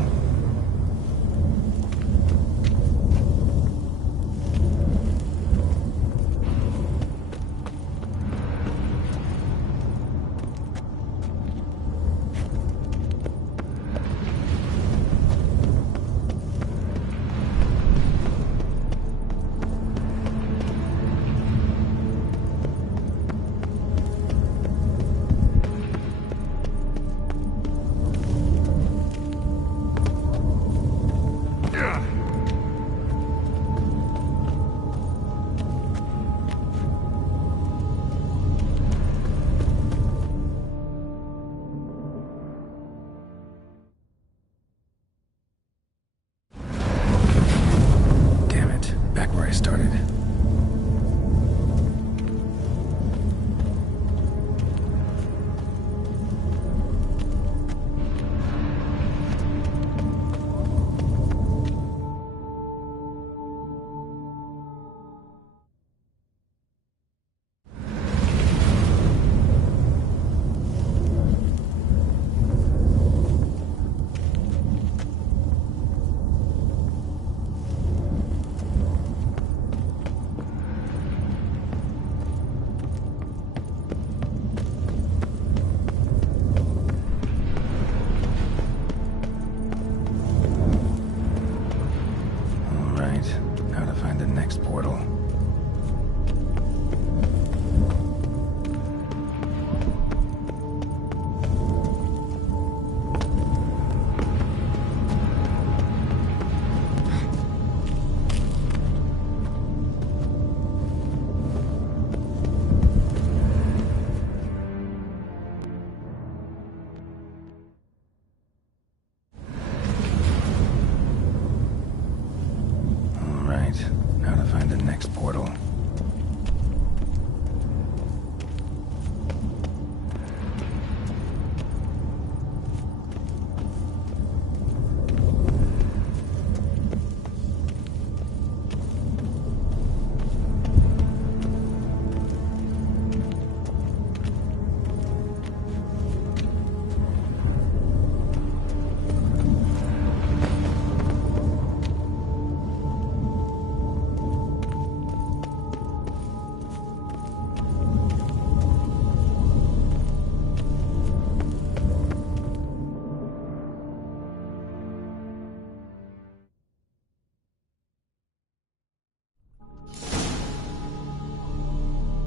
Now to find the next portal.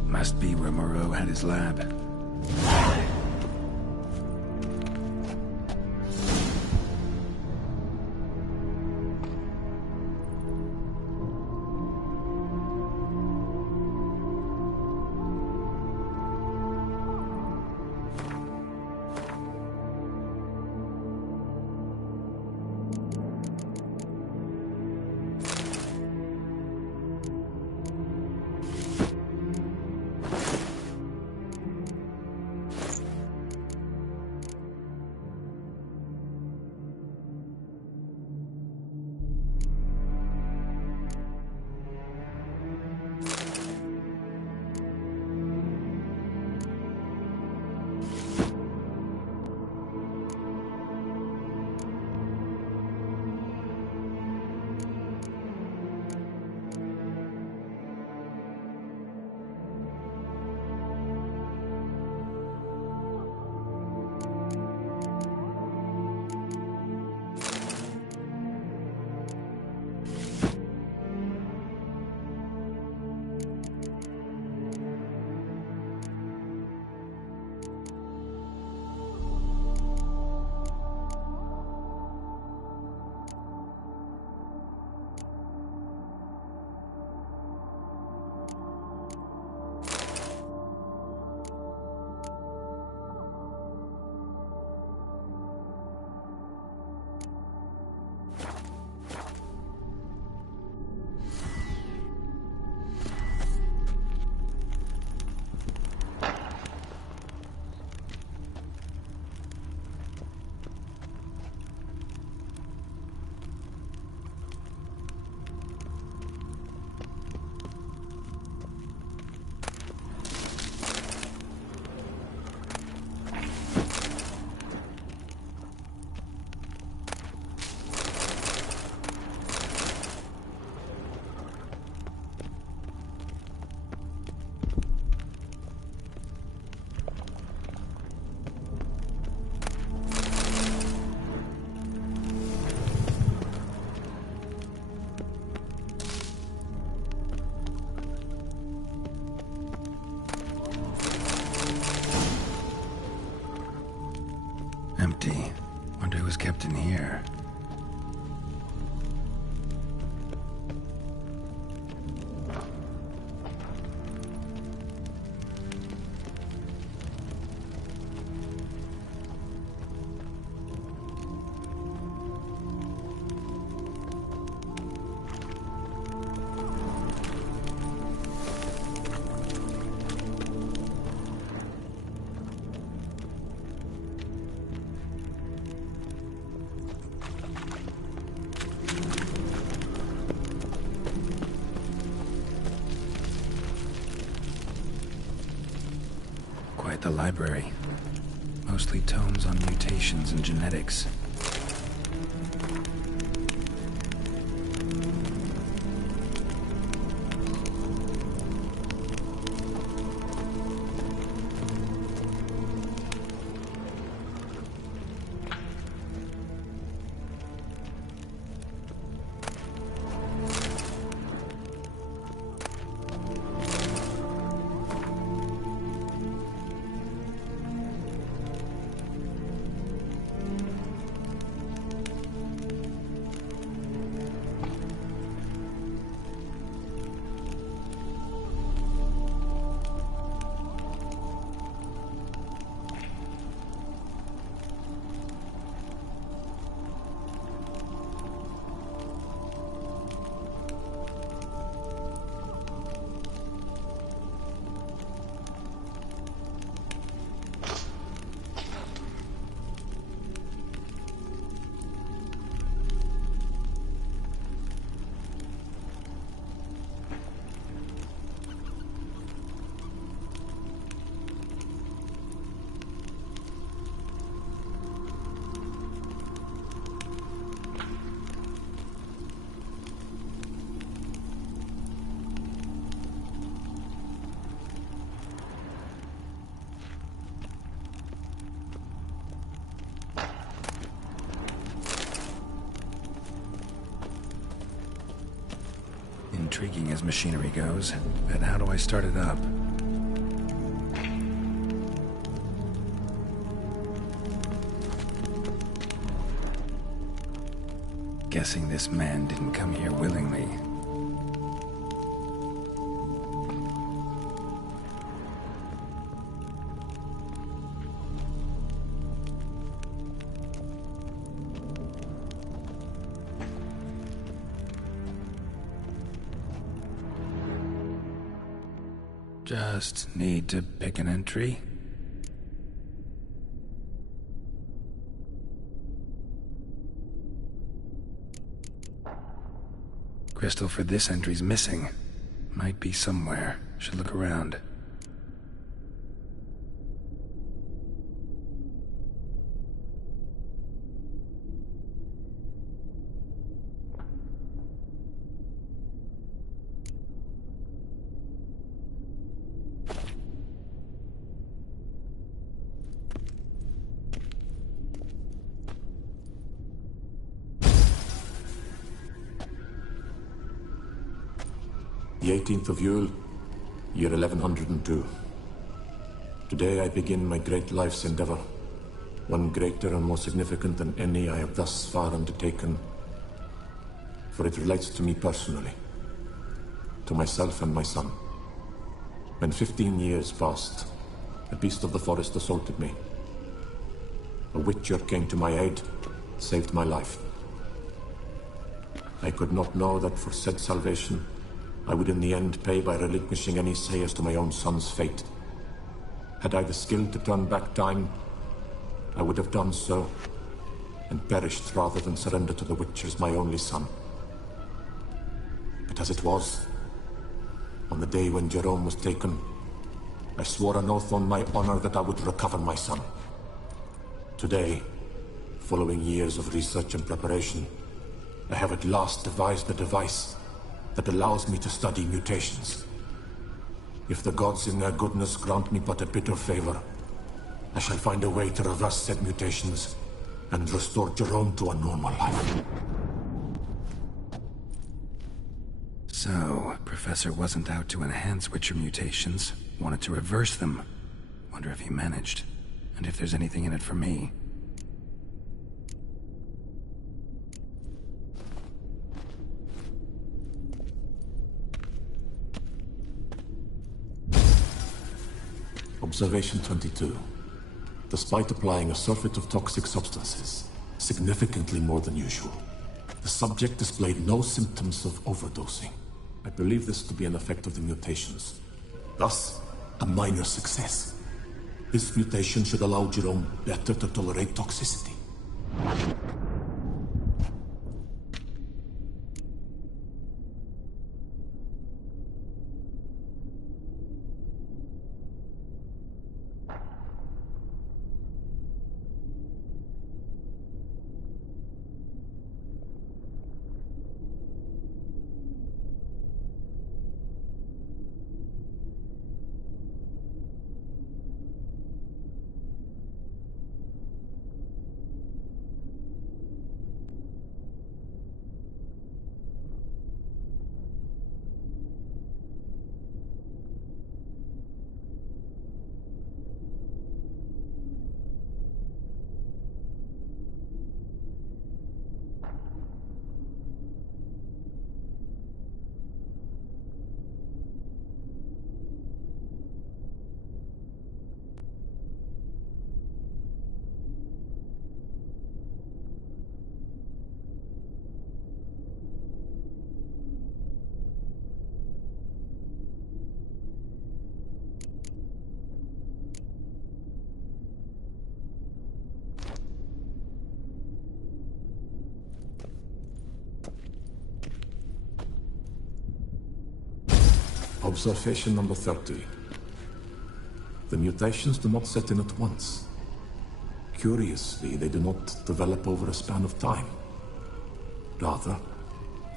Must be where Moreau had his lab. kept in here. Quite the library. Mostly tomes on mutations and genetics. Intriguing as machinery goes, but how do I start it up? Guessing this man didn't come here willingly. Just need to pick an entry. Crystal for this entry's missing. Might be somewhere. Should look around. The 18th of Yule, year 1102. Today I begin my great life's endeavor, one greater and more significant than any I have thus far undertaken, for it relates to me personally, to myself and my son. When 15 years passed, a beast of the forest assaulted me. A witcher came to my aid, saved my life. I could not know that for said salvation, I would in the end pay by relinquishing any say as to my own son's fate. Had I the skill to turn back time, I would have done so, and perished rather than surrender to the Witchers my only son. But as it was, on the day when Jerome was taken, I swore an oath on my honor that I would recover my son. Today, following years of research and preparation, I have at last devised a device that allows me to study mutations. If the gods in their goodness grant me but a bitter favor, I shall find a way to reverse said mutations and restore Jerome to a normal life. So, Professor wasn't out to enhance Witcher mutations, wanted to reverse them. Wonder if he managed, and if there's anything in it for me. Observation 22. Despite applying a surfeit of toxic substances, significantly more than usual, the subject displayed no symptoms of overdosing. I believe this to be an effect of the mutations. Thus, a minor success. This mutation should allow Jerome better to tolerate toxicity. Observation number 30. The mutations do not set in at once. Curiously, they do not develop over a span of time. Rather,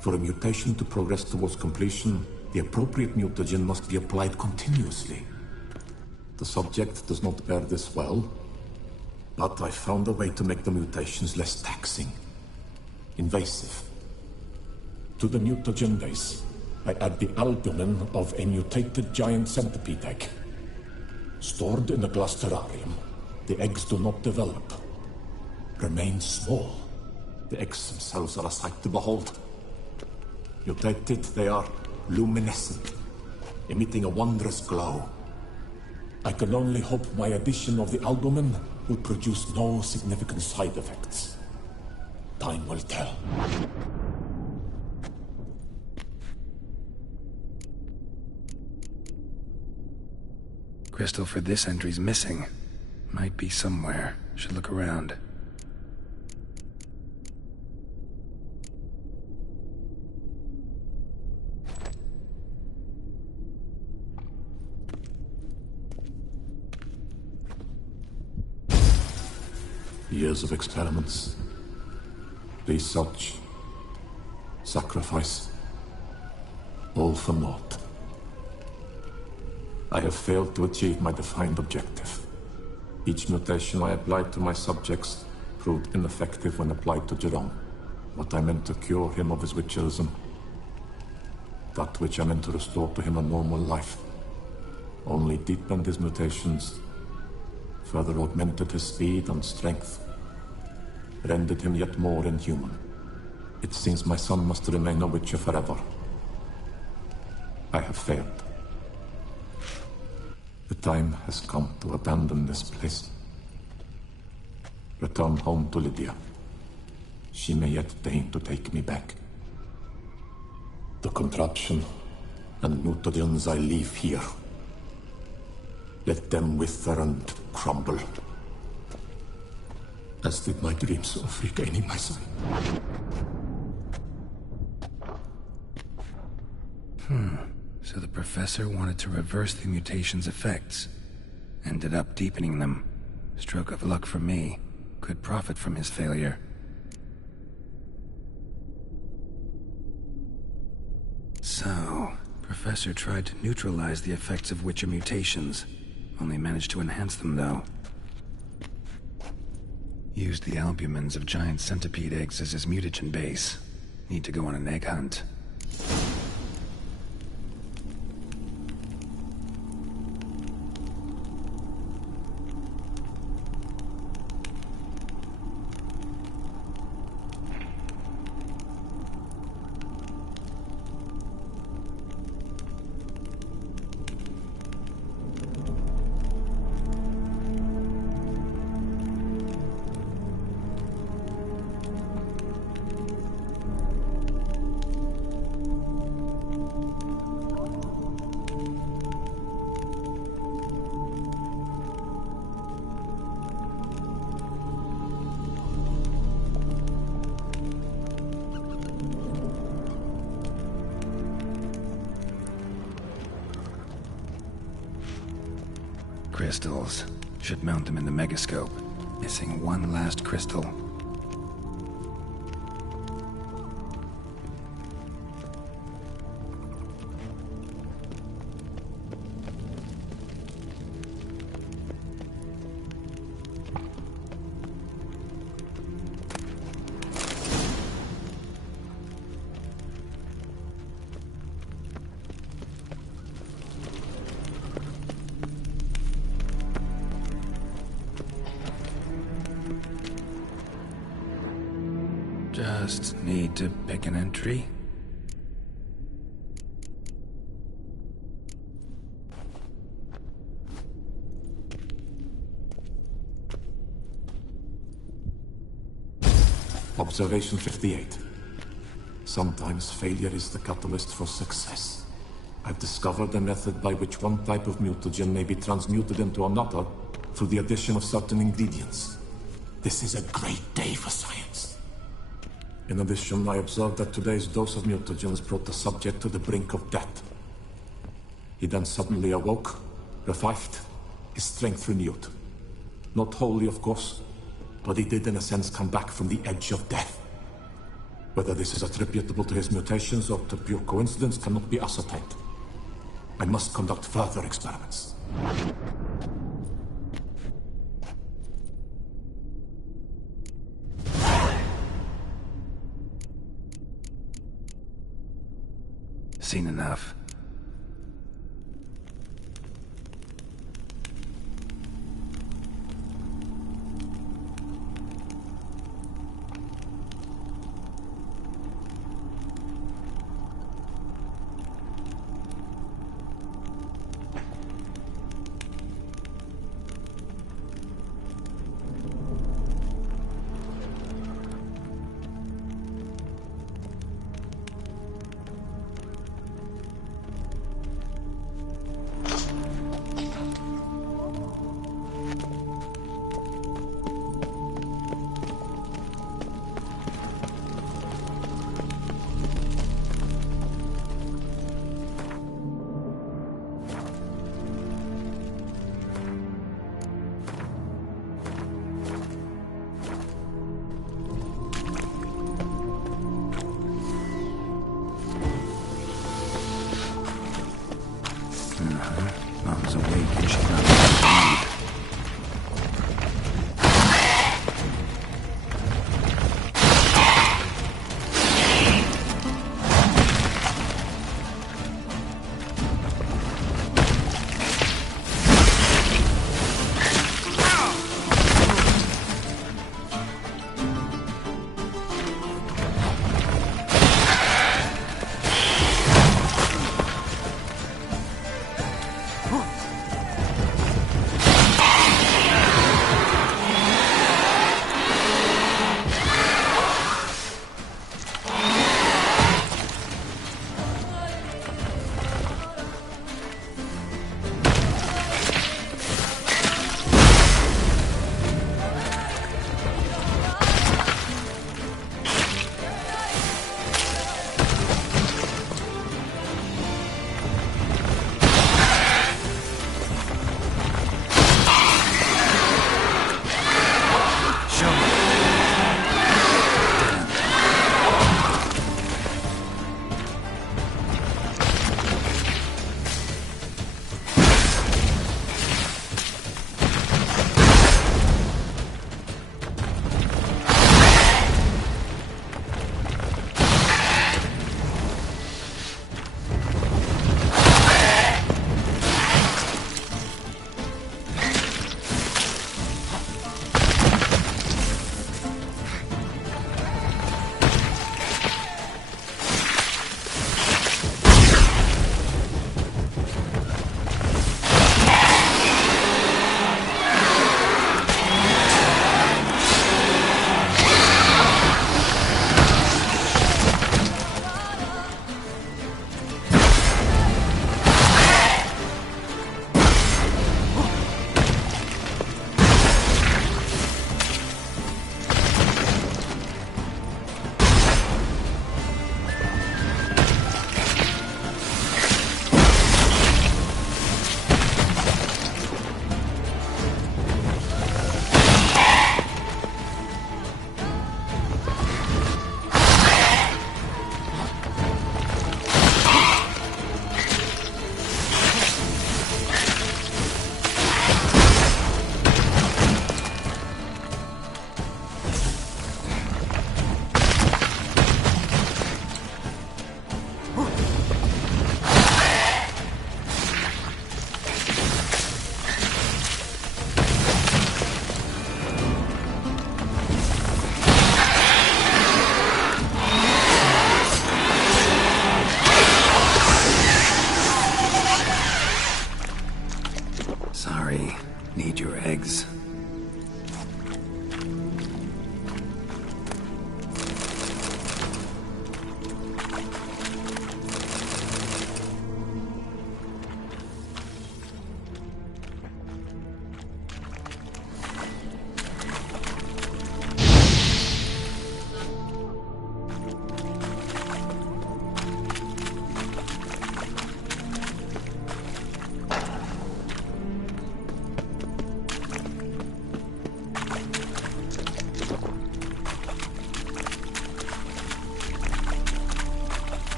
for a mutation to progress towards completion, the appropriate mutagen must be applied continuously. The subject does not bear this well, but I found a way to make the mutations less taxing, invasive. To the mutagen base, I add the albumin of a mutated giant centipede egg. Stored in a glass terrarium, the eggs do not develop, remain small. The eggs themselves are a sight to behold. Mutated, they are luminescent, emitting a wondrous glow. I can only hope my addition of the albumin will produce no significant side effects. Time will tell. Crystal for this entry's missing. Might be somewhere. Should look around. Years of experiments, research, sacrifice, all for naught. I have failed to achieve my defined objective. Each mutation I applied to my subjects proved ineffective when applied to Jerome. What I meant to cure him of his witcherism, that which I meant to restore to him a normal life, only deepened his mutations, further augmented his speed and strength, rendered him yet more inhuman. It seems my son must remain a witcher forever. I have failed. The time has come to abandon this place. Return home to Lydia. She may yet deign to take me back. The contraption and mutagens I leave here, let them wither and crumble, as did my dreams of regaining my son. So the professor wanted to reverse the mutation's effects. Ended up deepening them. Stroke of luck for me. Could profit from his failure. So, Professor tried to neutralize the effects of Witcher mutations. Only managed to enhance them, though. Used the albumins of giant centipede eggs as his mutagen base. Need to go on an egg hunt. crystals. Should mount them in the megascope. Missing one last crystal. Just need to pick an entry. Observation 58. Sometimes failure is the catalyst for success. I've discovered a method by which one type of mutagen may be transmuted into another through the addition of certain ingredients. This is a great day for science. In addition, I observed that today's dose of mutagens brought the subject to the brink of death. He then suddenly awoke, revived, his strength renewed. Not wholly, of course, but he did in a sense come back from the edge of death. Whether this is attributable to his mutations or to pure coincidence cannot be ascertained. I must conduct further experiments. Seen enough. Mom's awake and she's not gonna leave.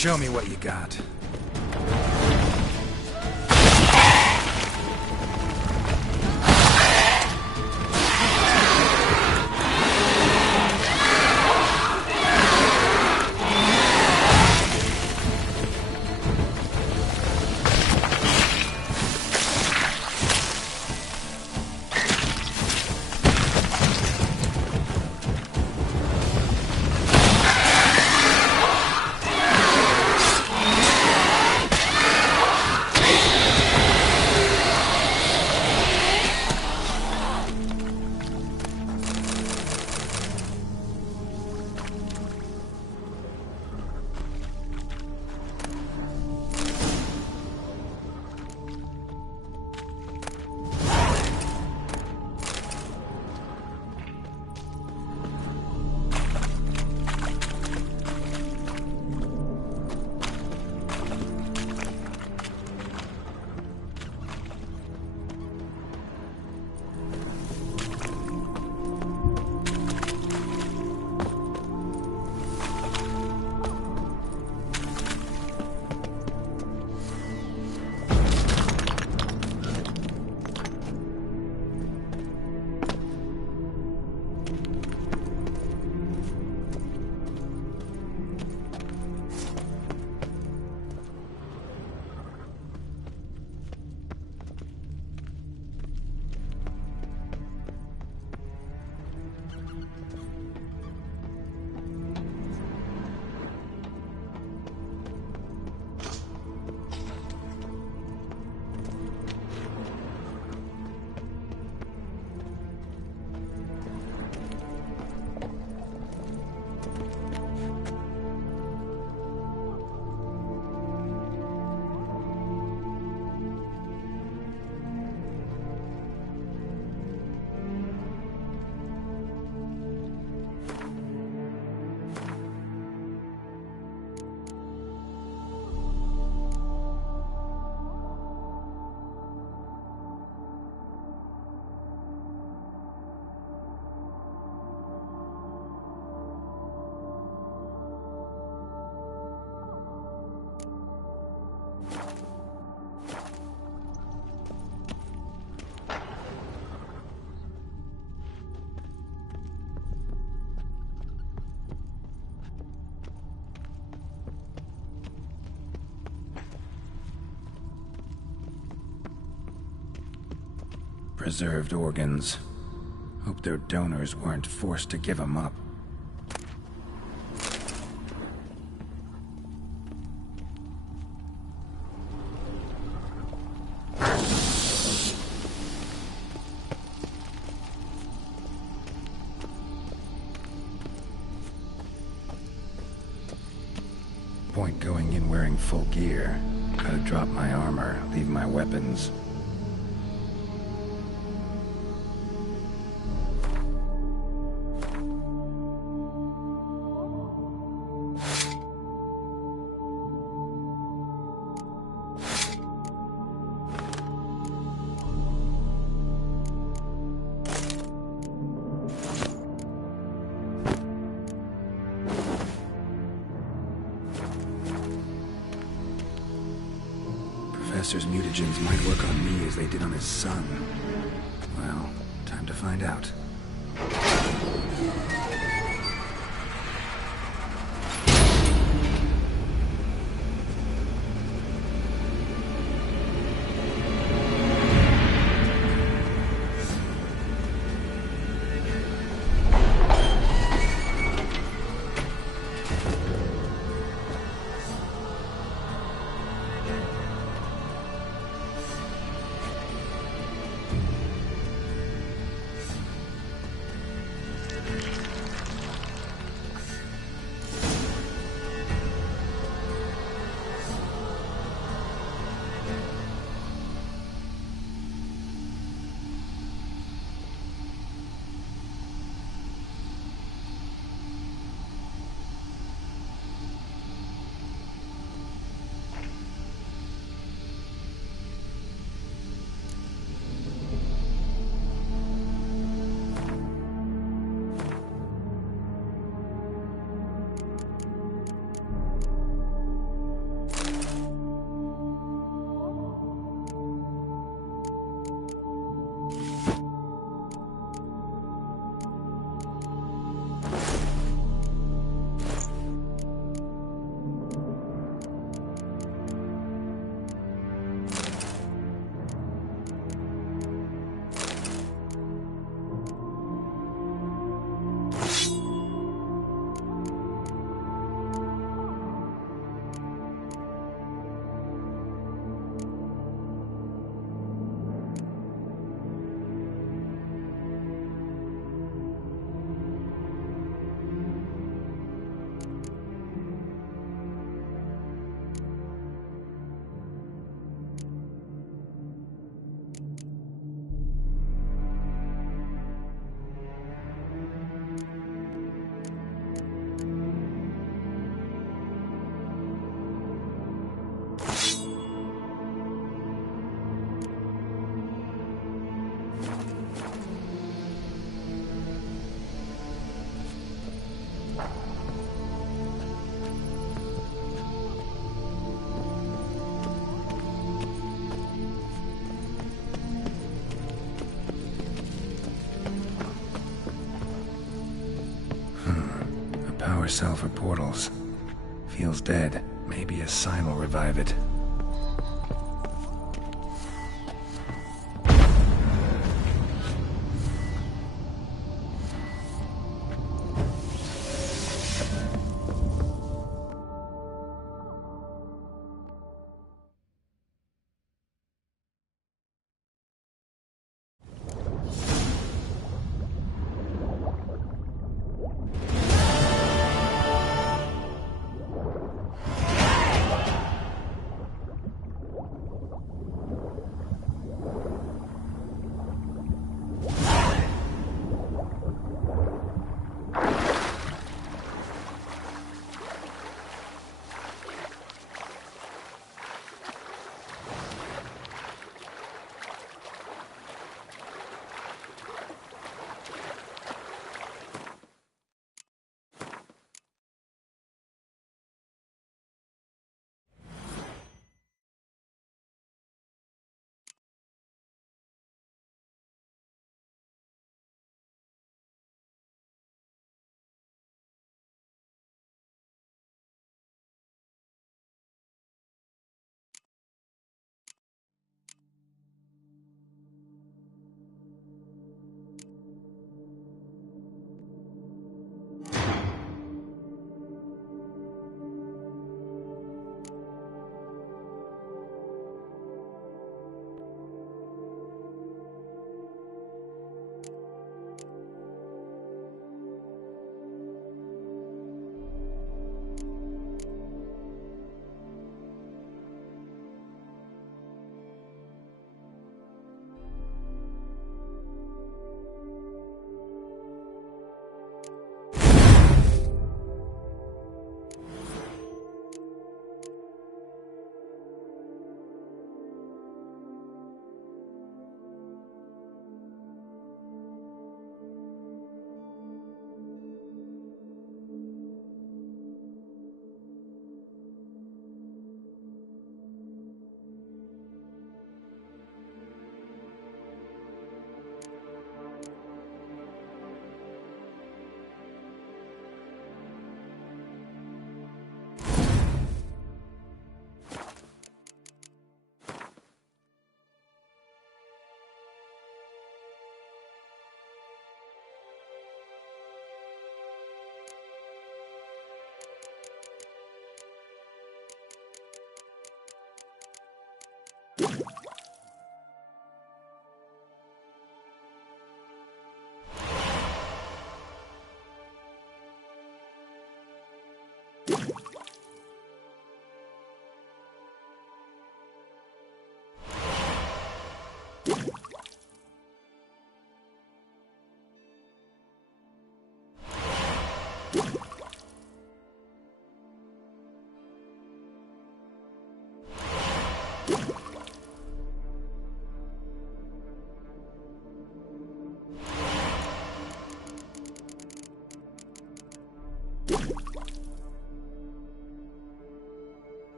Show me what you got. Preserved organs. Hope their donors weren't forced to give them up. Point going in wearing full gear. Gotta drop my armor, leave my weapons. Professor's mutagens might work on me as they did on his son. Well, time to find out. power cell for portals. Feels dead. Maybe a sign will revive it.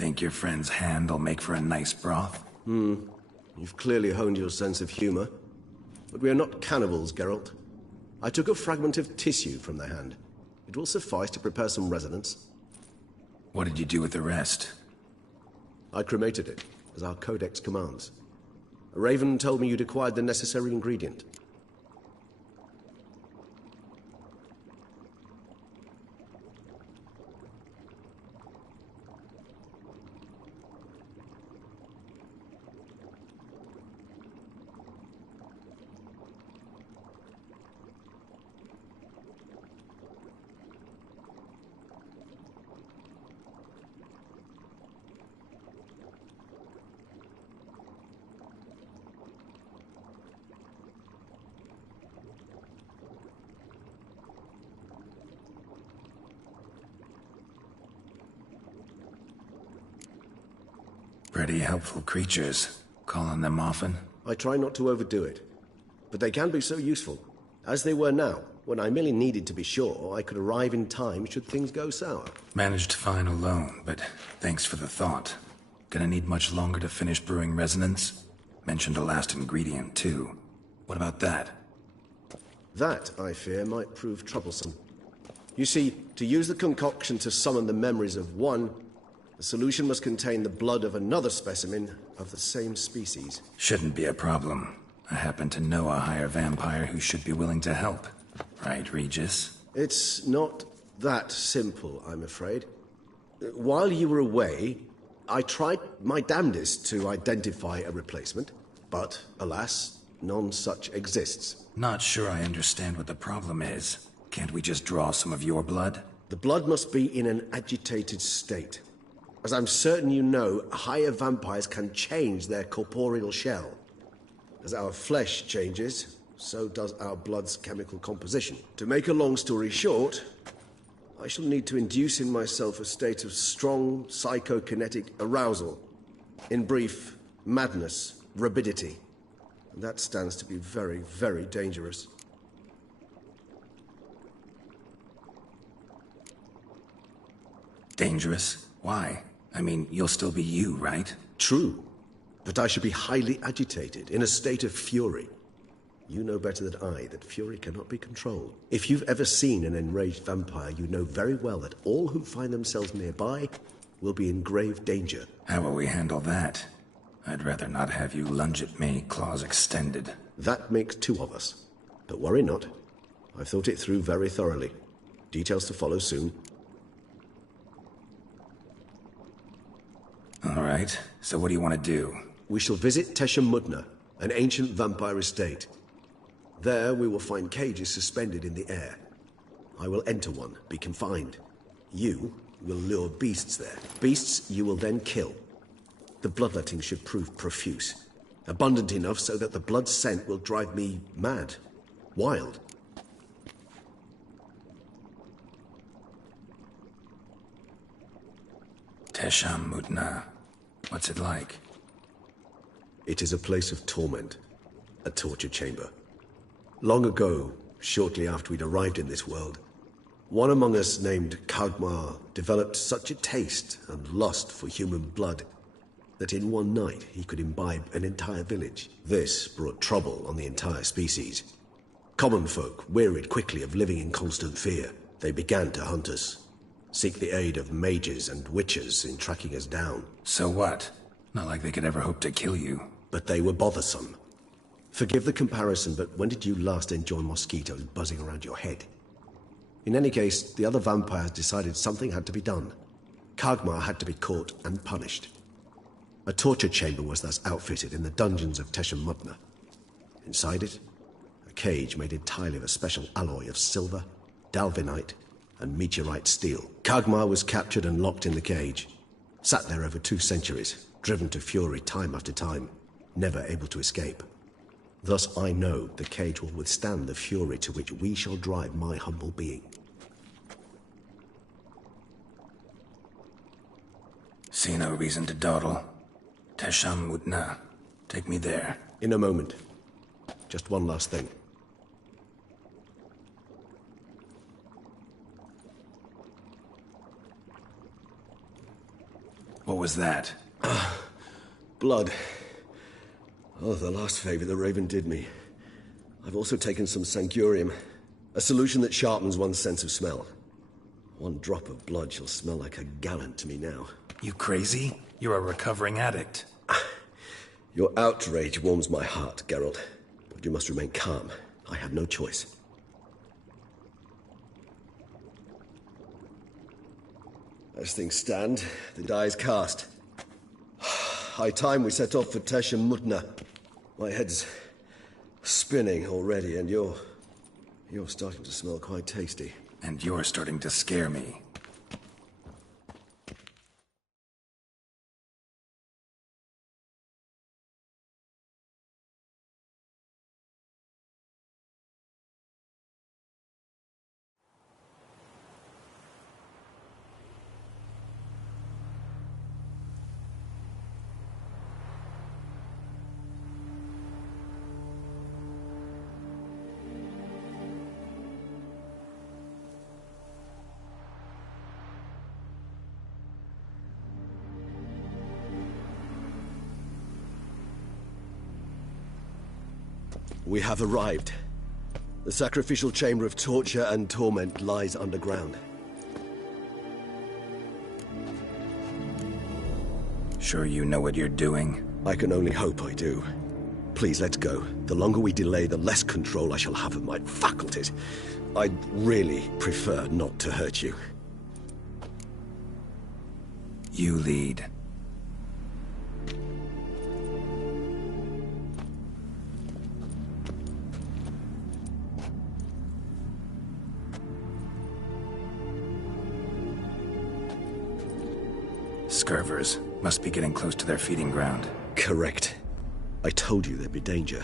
Think your friend's hand will make for a nice broth? You've clearly honed your sense of humor. But we are not cannibals, Geralt. I took a fragment of tissue from the hand. It will suffice to prepare some resonance. What did you do with the rest? I cremated it, as our codex commands. A raven told me you'd acquired the necessary ingredient. Pretty helpful creatures. Call on them often? I try not to overdo it, but they can be so useful. As they were now, when I merely needed to be sure I could arrive in time should things go sour. Managed fine alone, but thanks for the thought. Gonna need much longer to finish brewing resonance? Mentioned a last ingredient, too. What about that? That, I fear, might prove troublesome. You see, to use the concoction to summon the memories of one, the solution must contain the blood of another specimen of the same species. Shouldn't be a problem. I happen to know a higher vampire who should be willing to help. Right, Regis? It's not that simple, I'm afraid. While you were away, I tried my damnedest to identify a replacement, but alas, none such exists. Not sure I understand what the problem is. Can't we just draw some of your blood? The blood must be in an agitated state. As I'm certain you know, higher vampires can change their corporeal shell. As our flesh changes, so does our blood's chemical composition. To make a long story short, I shall need to induce in myself a state of strong psychokinetic arousal. In brief, madness, rabidity. And that stands to be very, very dangerous. Dangerous? Why? I mean, you'll still be you, right? True. But I should be highly agitated, in a state of fury. You know better than I that fury cannot be controlled. If you've ever seen an enraged vampire, you know very well that all who find themselves nearby will be in grave danger. How will we handle that? I'd rather not have you lunge at me, claws extended. That makes two of us. But worry not. I've thought it through very thoroughly. Details to follow soon. All right, so what do you want to do? We shall visit Teshamudna, an ancient vampire estate. There we will find cages suspended in the air. I will enter one, be confined. You will lure beasts there. Beasts you will then kill. The bloodletting should prove profuse. Abundant enough so that the blood scent will drive me mad. Wild. Teshamudna. What's it like? It is a place of torment. A torture chamber. Long ago, shortly after we'd arrived in this world, one among us named Kagmar developed such a taste and lust for human blood that in one night he could imbibe an entire village. This brought trouble on the entire species. Common folk wearied quickly of living in constant fear. They began to hunt us. Seek the aid of mages and witches in tracking us down. So what? Not like they could ever hope to kill you. But they were bothersome. Forgive the comparison, but when did you last enjoy mosquitoes buzzing around your head? In any case, the other vampires decided something had to be done. Kagmar had to be caught and punished. A torture chamber was thus outfitted in the dungeons of Teshamudna. Inside it, a cage made entirely of a special alloy of silver, dalvinite, and meteorite steel. Kagmar was captured and locked in the cage. Sat there over 2 centuries, driven to fury time after time, never able to escape. Thus I know the cage will withstand the fury to which we shall drive my humble being. See no reason to dawdle. Teshamudna. Take me there. In a moment. Just one last thing. What was that? Blood. Oh, the last favor the Raven did me. I've also taken some Sancurium, a solution that sharpens one's sense of smell. One drop of blood shall smell like a gallon to me now. You crazy? You're a recovering addict. Your outrage warms my heart, Geralt. But you must remain calm. I have no choice. As things stand, the die is cast. High time we set off for Tesh and Mutna. My head's spinning already, and you're starting to smell quite tasty. And you're starting to scare me. We have arrived. The sacrificial chamber of torture and torment lies underground. Sure you know what you're doing? I can only hope I do. Please, let's go. The longer we delay, the less control I shall have of my faculties. I'd really prefer not to hurt you. You lead. Scurvers must be getting close to their feeding ground. Correct. I told you there'd be danger.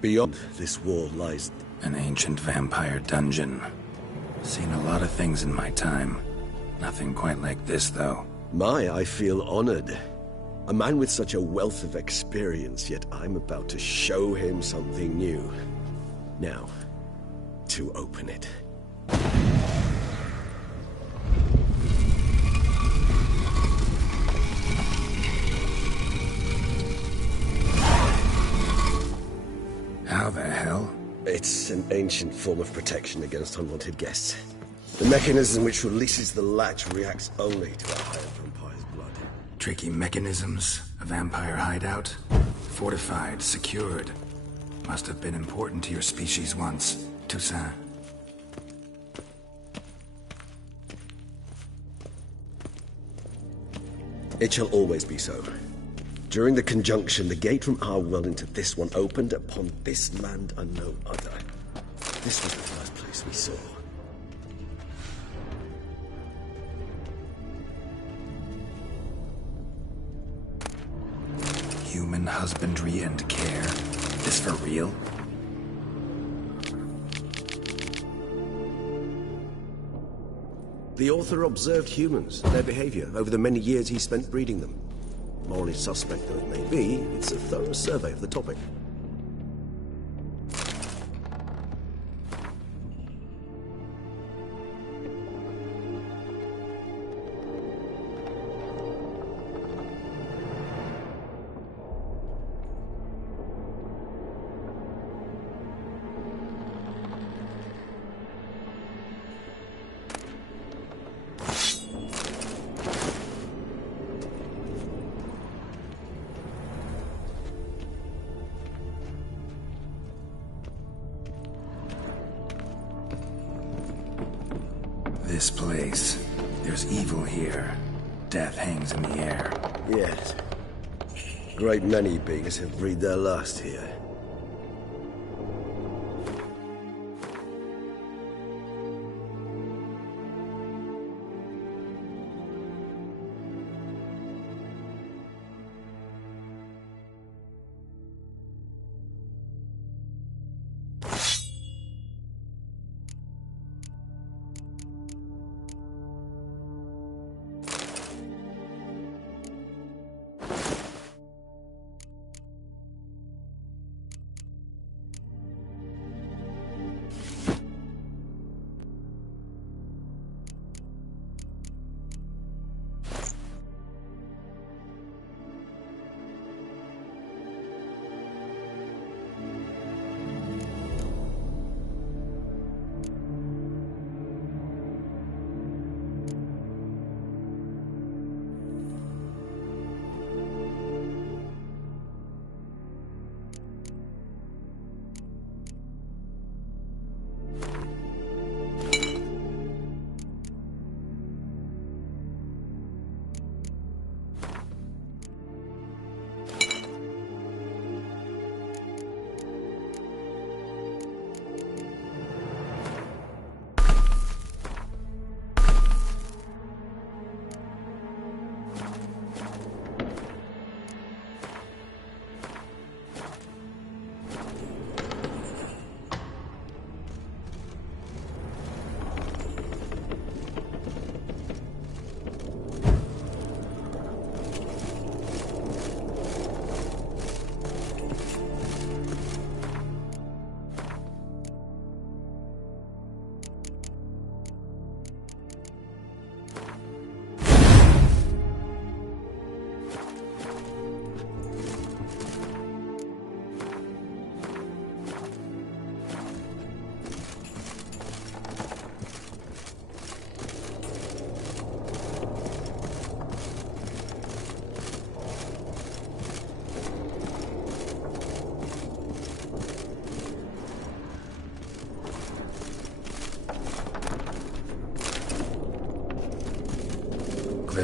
Beyond this wall lies an ancient vampire dungeon. Seen a lot of things in my time. Nothing quite like this, though. I feel honored. A man with such a wealth of experience, yet I'm about to show him something new. Now, to open it. How the hell? It's an ancient form of protection against unwanted guests. The mechanism which releases the latch reacts only to a higher vampire's blood. Tricky mechanisms, a vampire hideout. Fortified, secured. Must have been important to your species once, Toussaint. It shall always be so. During the conjunction, the gate from our world into this one opened upon this land and no other. This was the first place we saw. Human husbandry and care. This for real? The author observed humans, their behavior, over the many years he spent breeding them. Morally suspect though it may be, it's a thorough survey of the topic. This place. There's evil here. Death hangs in the air. Yes. Great many beings have breathed their last here.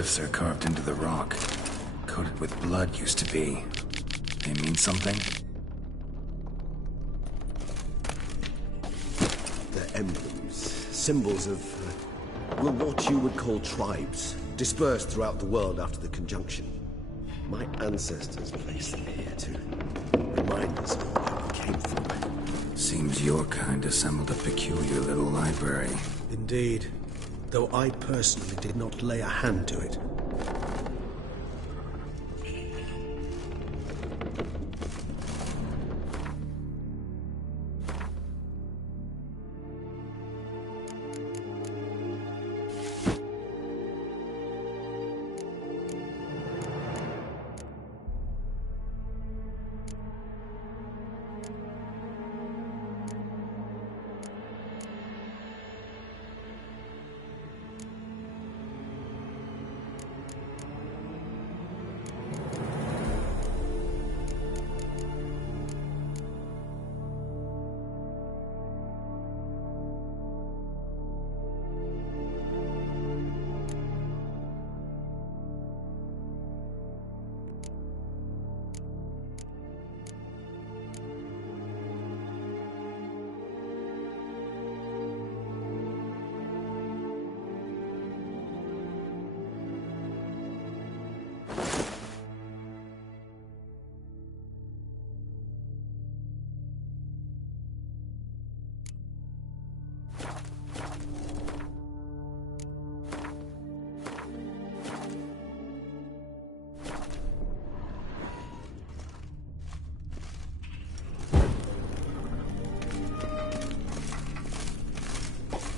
glyphs are carved into the rock. Coated with blood used to be. They mean something? They're emblems, symbols of, well, what you would call tribes, dispersed throughout the world after the conjunction. My ancestors placed them here to remind us of where we came from. Seems your kind assembled a peculiar little library. Indeed, though I personally did not lay a hand to it.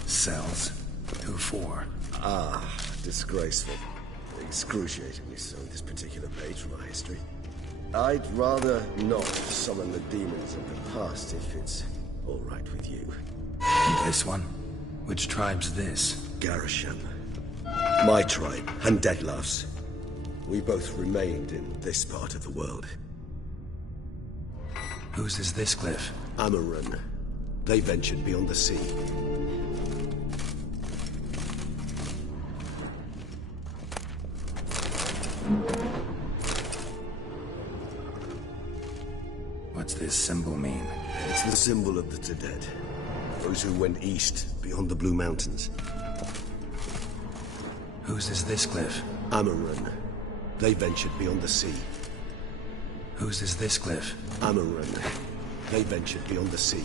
Cells? Who for? Disgraceful. Excruciatingly so, this particular page from our history. I'd rather not summon the demons of the past if it's all right with you. This one? Which tribe's this? Garisham. My tribe, and Deadlough's. We both remained in this part of the world. Whose is this glyph? Amarun. They ventured beyond the sea. What's this symbol mean? It's the symbol of the Tedead. Those who went east, beyond the Blue Mountains. Whose is this glyph? Amarun. They ventured beyond the sea. Whose is this glyph? Amarun. They ventured beyond the sea.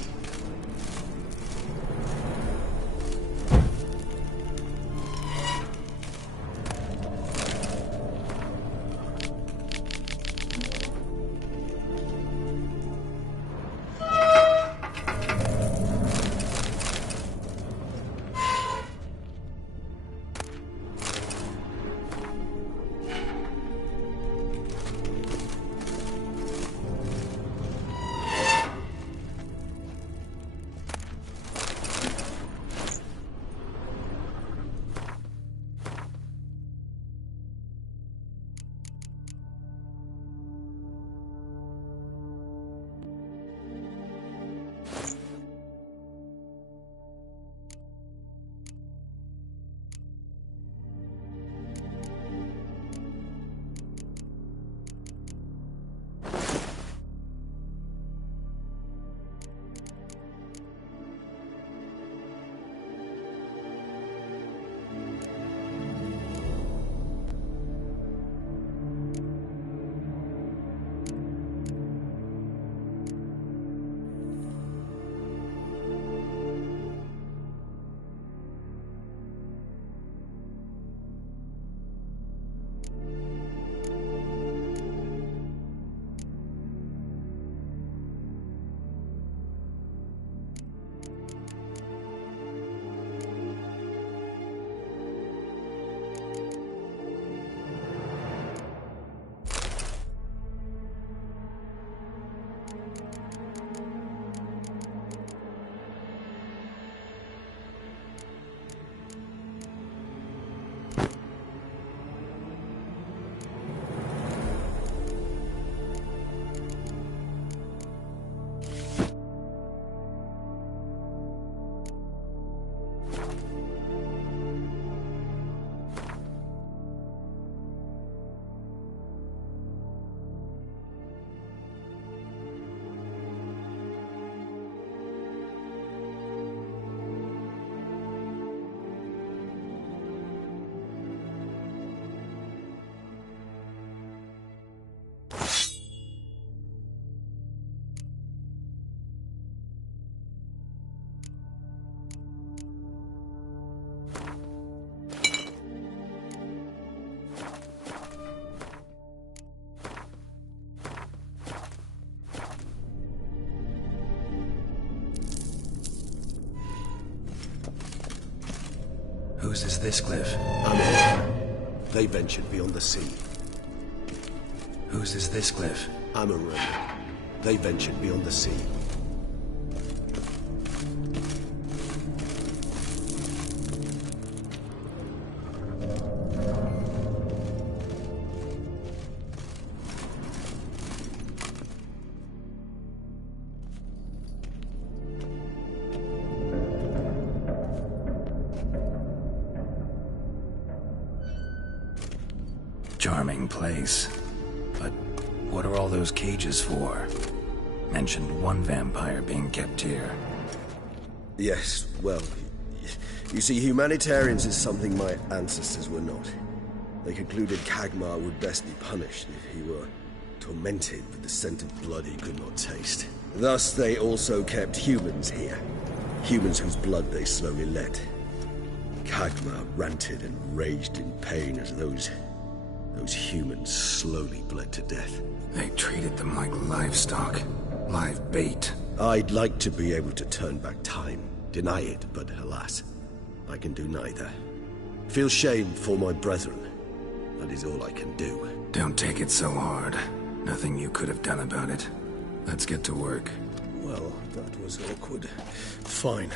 Whose is this cliff? Amarur. They ventured beyond the sea. Whose is this cliff? Amarur. They ventured beyond the sea. Charming place. But what are all those cages for? Mentioned one vampire being kept here. Yes, well, you see, humanitarians is something my ancestors were not. They concluded Kagmar would best be punished if he were tormented with the scent of blood he could not taste. Thus, they also kept humans here. Humans whose blood they slowly let. Kagmar ranted and raged in pain as those humans slowly bled to death. They treated them like livestock. Live bait. I'd like to be able to turn back time. Deny it, but alas, I can do neither. Feel shame for my brethren. That is all I can do. Don't take it so hard. Nothing you could have done about it. Let's get to work. Well, that was awkward. Fine.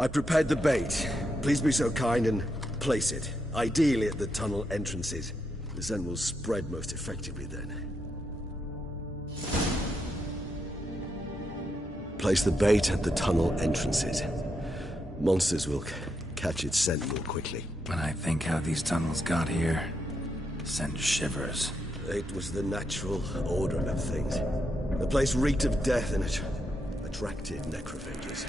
I prepared the bait. Please be so kind and place it. Ideally at the tunnel entrances. The scent will spread most effectively then. Place the bait at the tunnel entrances. Monsters will catch its scent more quickly. When I think how these tunnels got here, send shivers. It was the natural order of things. The place reeked of death and it attracted necrophages.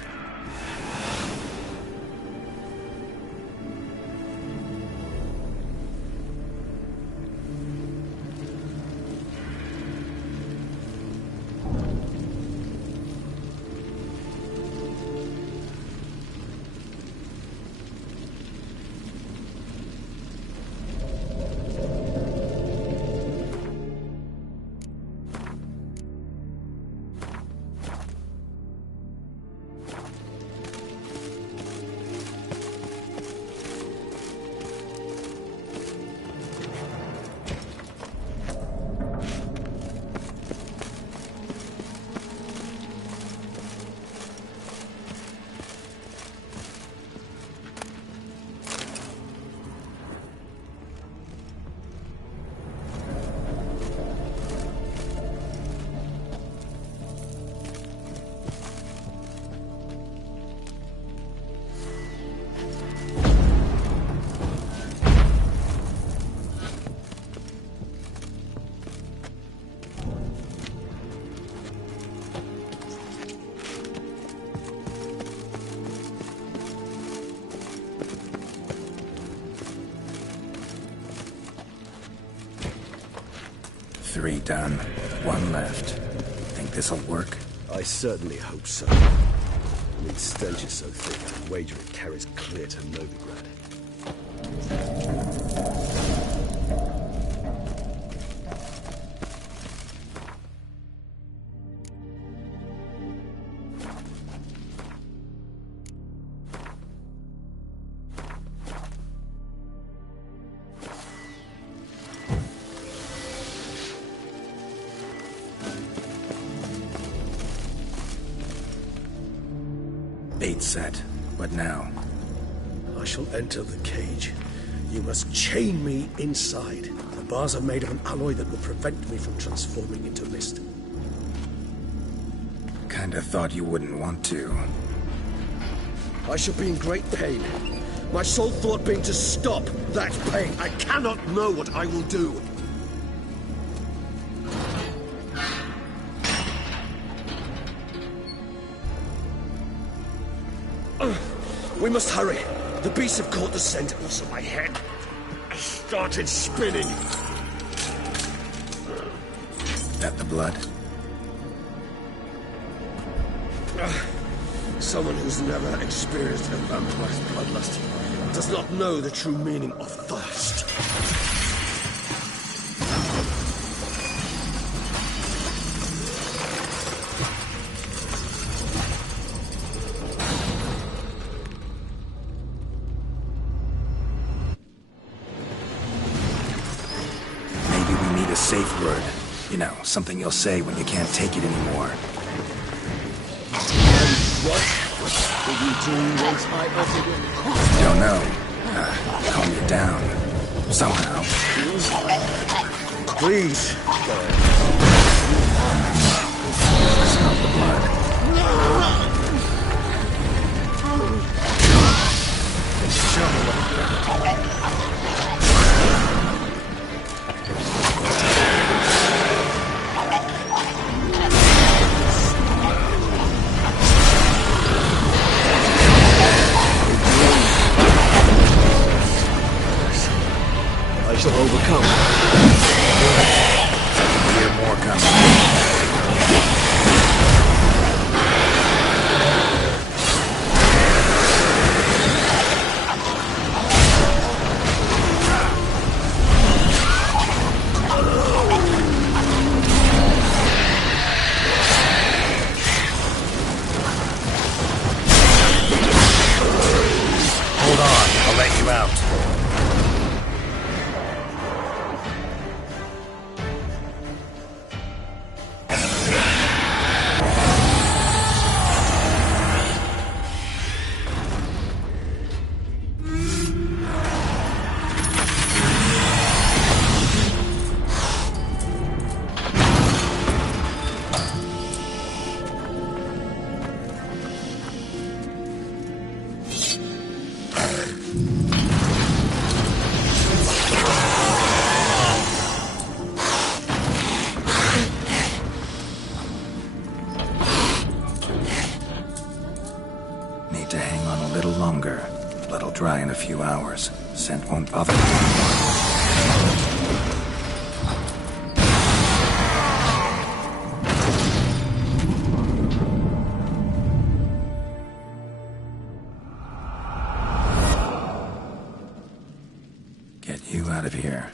Three done. One left. Think this'll work? I certainly hope so. I mean, stench is so thick, I'd wager it carries clear to Novigrad. Bait set. What now? I shall enter the cage. You must chain me inside. The bars are made of an alloy that will prevent me from transforming into mist. Kinda thought you wouldn't want to. I shall be in great pain. My sole thought being to stop that pain. I cannot know what I will do. We must hurry. The beasts have caught the scent, also my head. I started spinning. That the blood? Someone who's never experienced a vampire's bloodlust does not know the true meaning of thirst. something you'll say when you can't take it anymore. What did you do once I offered it? Don't know. Calm you down. Somehow. Please. Stop the blood. Show me what you got. I shall overcome. Hear more coming. Hold on, I'll let you out. Need to hang on a little longer. Blood'll dry in a few hours. Scent won't bother me anymore. Get you out of here.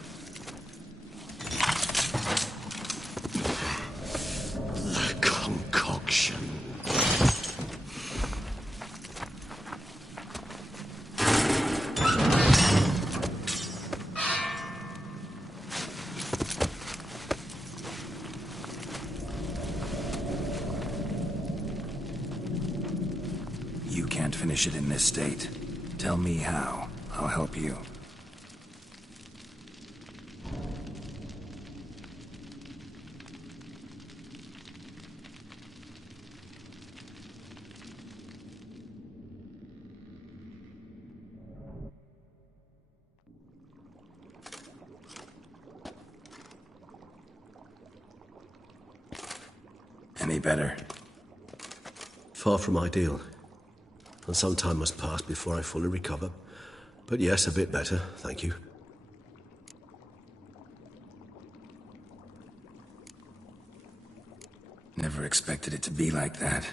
The concoction. You can't finish it in this state. Tell me how. I'll help you. Any better? Far from ideal. And some time must pass before I fully recover. But yes, a bit better, thank you. Never expected it to be like that.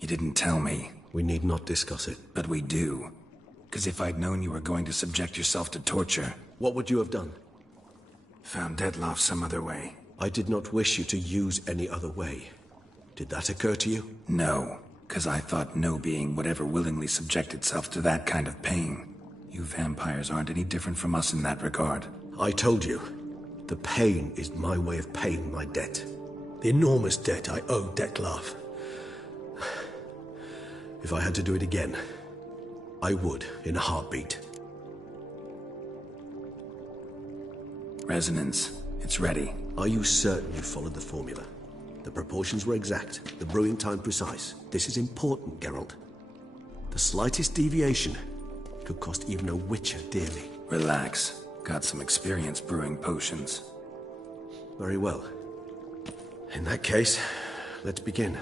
You didn't tell me. We need not discuss it. But we do. Because if I'd known you were going to subject yourself to torture... What would you have done? Found Detloff some other way. I did not wish you to use any other way. Did that occur to you? No, because I thought no being would ever willingly subject itself to that kind of pain. You vampires aren't any different from us in that regard. I told you. The pain is my way of paying my debt. The enormous debt I owe Detloff. If I had to do it again, I would, in a heartbeat. Resonance. It's ready. Are you certain you followed the formula? The proportions were exact, the brewing time precise. This is important, Geralt. The slightest deviation could cost even a witcher dearly. Relax. Got some experience brewing potions. Very well. In that case, let's begin.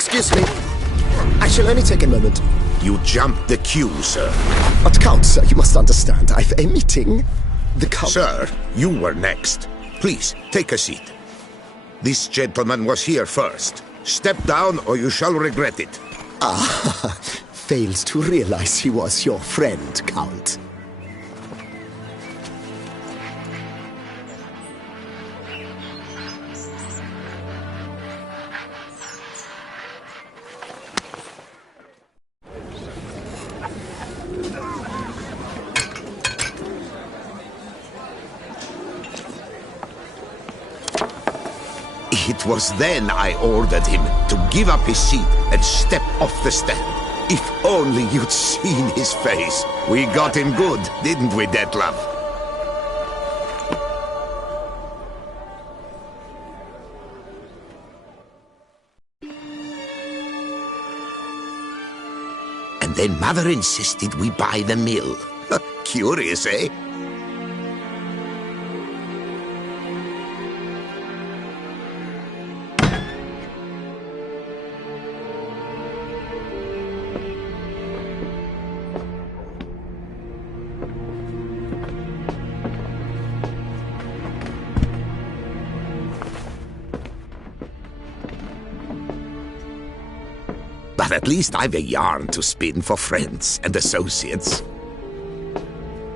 Excuse me. I shall only take a moment. You jumped the queue, sir. But Count, sir, you must understand. I've a meeting. The Count... Sir, you were next. Please, take a seat. This gentleman was here first. Step down or you shall regret it. Ah, fails to realize he was your friend, Count. It was then I ordered him to give up his seat and step off the stand. If only you'd seen his face. We got him good, didn't we, Detlef? And then Mother insisted we buy the mill. Curious, eh? But at least I've a yarn to spin for friends and associates.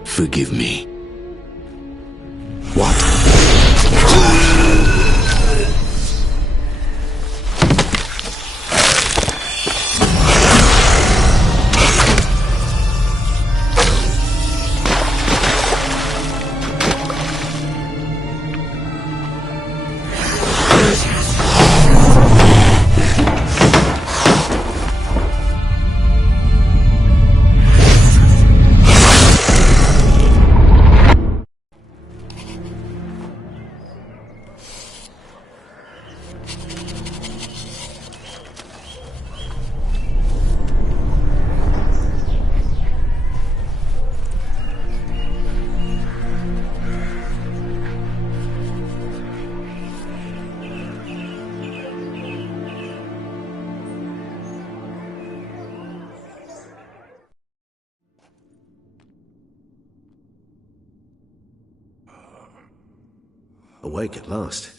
Forgive me. What? Awake at last.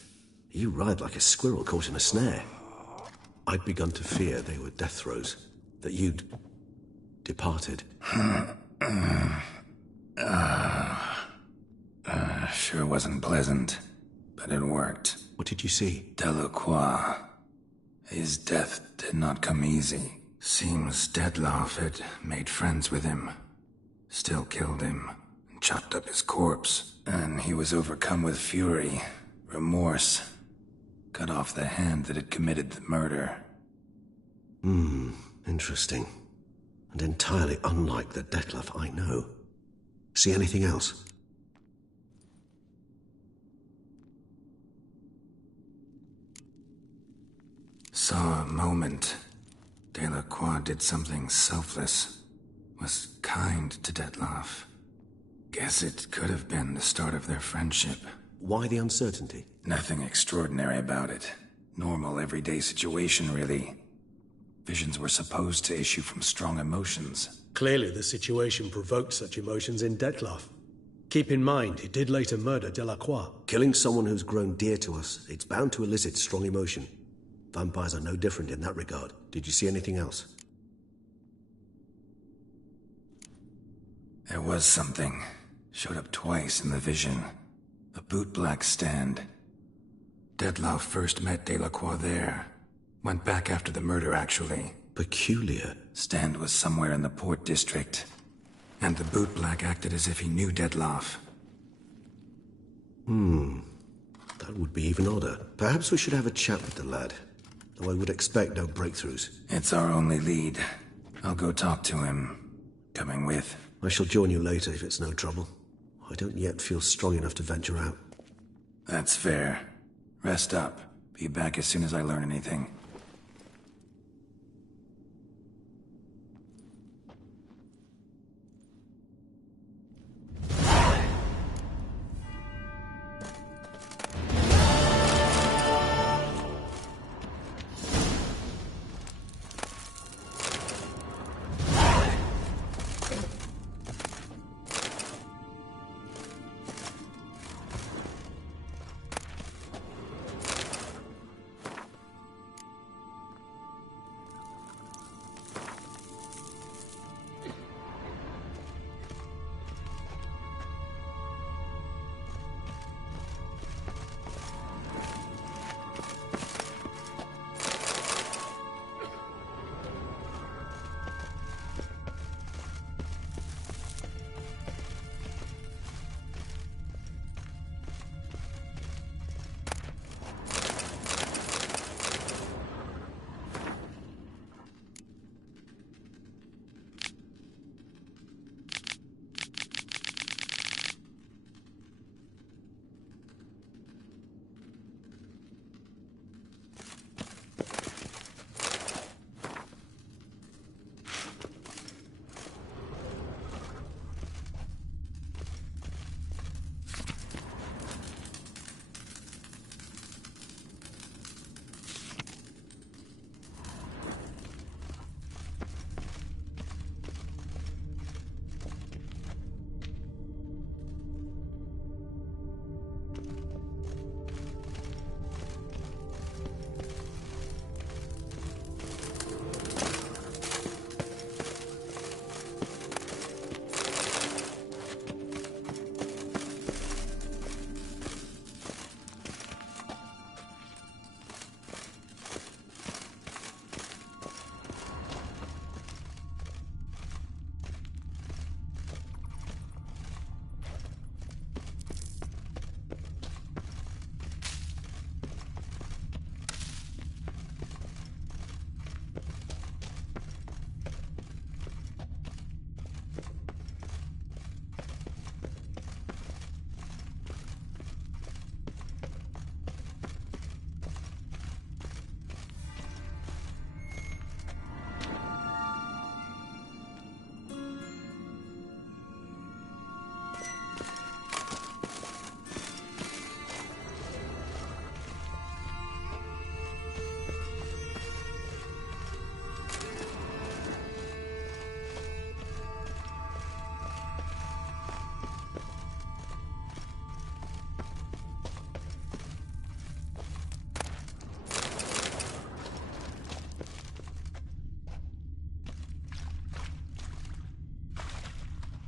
You ride like a squirrel caught in a snare. I'd begun to fear they were death throes, that you'd departed. Sure wasn't pleasant, but it worked. What did you see? Delacroix. His death did not come easy. Seems Detlef had made friends with him. Still killed him, and chopped up his corpse. And he was overcome with fury, remorse. Cut off the hand that had committed the murder. Interesting. And entirely unlike the Detlef I know. See anything else? Saw a moment. Delacroix did something selfless. Was kind to Detlef. Guess it could have been the start of their friendship. Why the uncertainty? Nothing extraordinary about it. Normal, everyday situation, really. Visions were supposed to issue from strong emotions. Clearly the situation provoked such emotions in Detlef. Keep in mind, he did later murder Delacroix. Killing someone who's grown dear to us, it's bound to elicit strong emotion. Vampires are no different in that regard. Did you see anything else? There was something. Showed up twice in the vision. A bootblack stand. Detlef first met Delacroix there. Went back after the murder, actually. Peculiar. Stand was somewhere in the Port District. And the bootblack acted as if he knew Detlef. That would be even odder. Perhaps we should have a chat with the lad. Though I would expect no breakthroughs. It's our only lead. I'll go talk to him. Coming with. I shall join you later if it's no trouble. I don't yet feel strong enough to venture out. That's fair. Rest up. Be back as soon as I learn anything.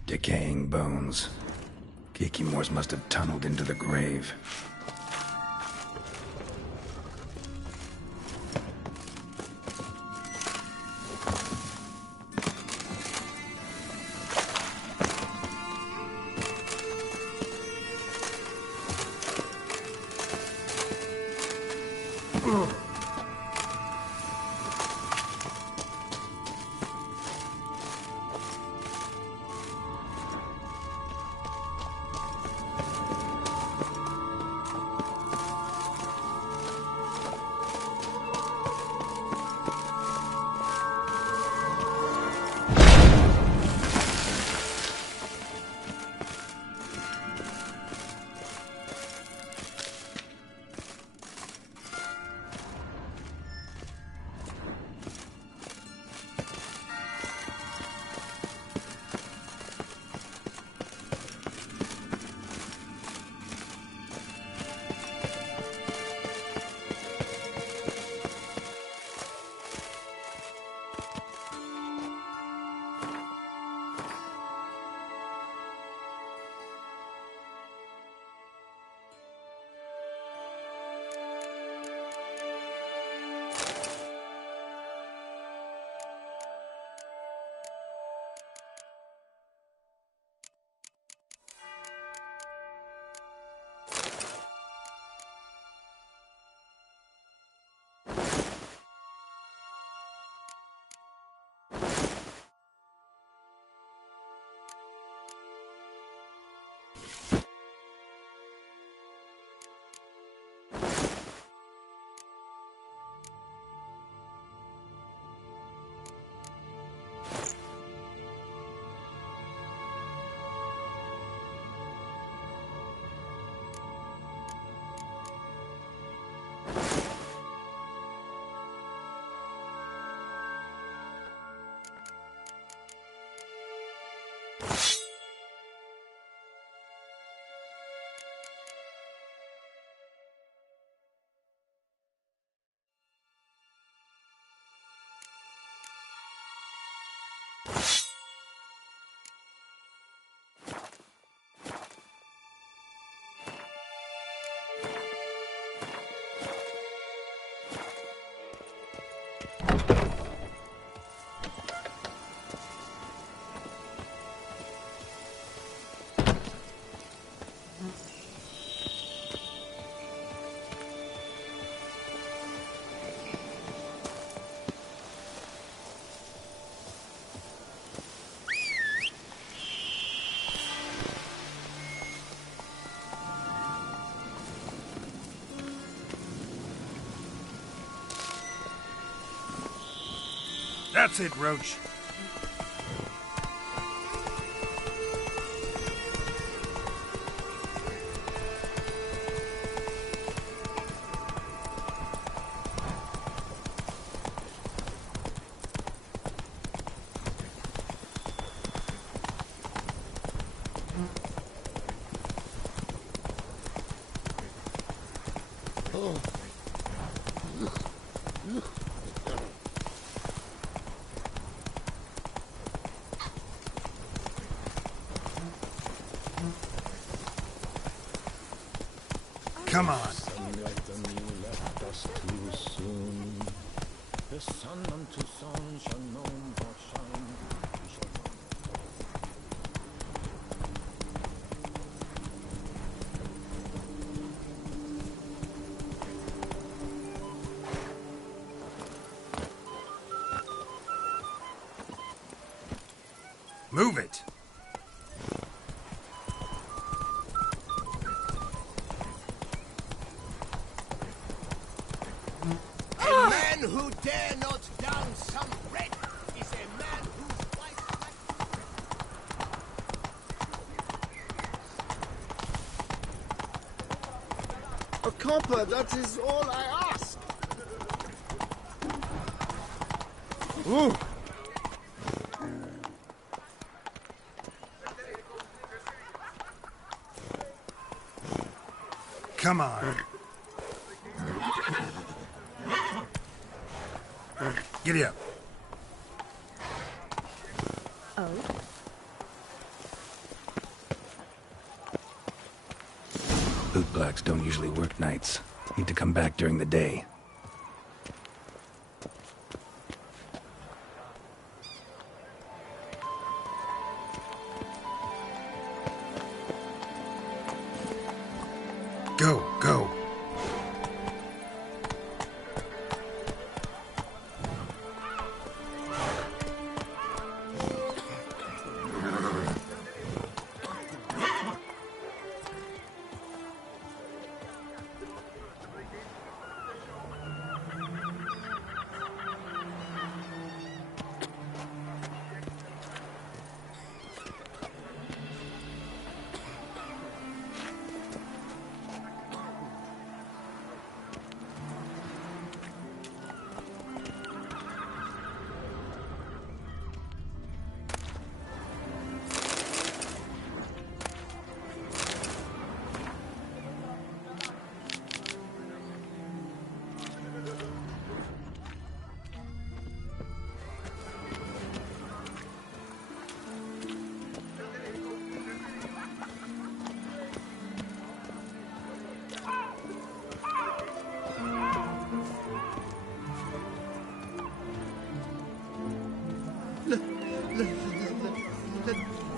Decaying bones. Kikimores must have tunneled into the grave. That's it, Roach. Come on. The sun unto sun shall no more shine. Move it. A man who dare not down some bread is a man whose wife... A copper, that is all I ask. Ooh. Come on. Giddy up. Oh? artifacts don't usually work nights. Need to come back during the day. Go, go.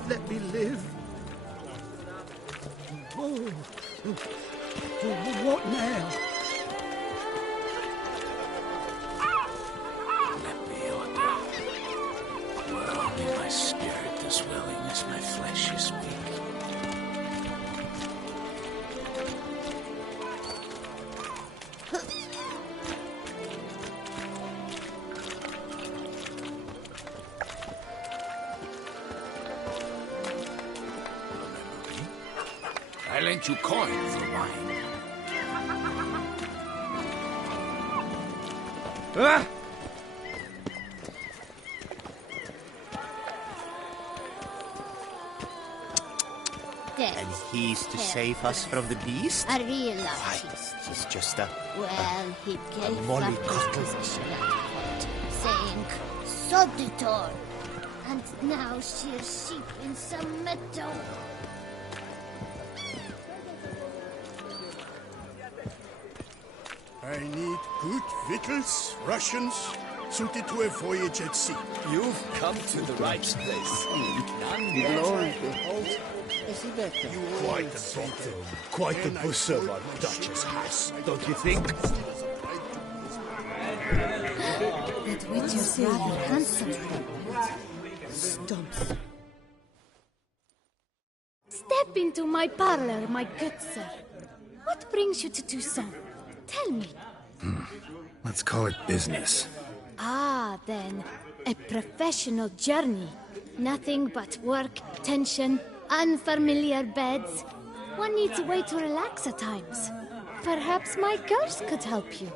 Let me live. Oh, what now? Let me order. Were only my spirit as willing as my flesh is weak. I lent you coin for wine. Ah! And he's to save us from the beast? A real Why, artist. he's just a... Well, he gave up mollycoddle. his position at court, saying, Soditor! And now shears sheep in some meadow. I need good victuals, rations, suited to a voyage at sea. You've come to the right place. None Glory better. Is he better? Quite a bottom, quite a busser our Duchess has, don't you think? That witch is rather handsome. Stumps. Step into my parlor, my good sir. What brings you to do so? Tell me. Let's call it business. Ah, then, a professional journey. Nothing but work, tension, unfamiliar beds. One needs a way to relax at times. Perhaps my girls could help you.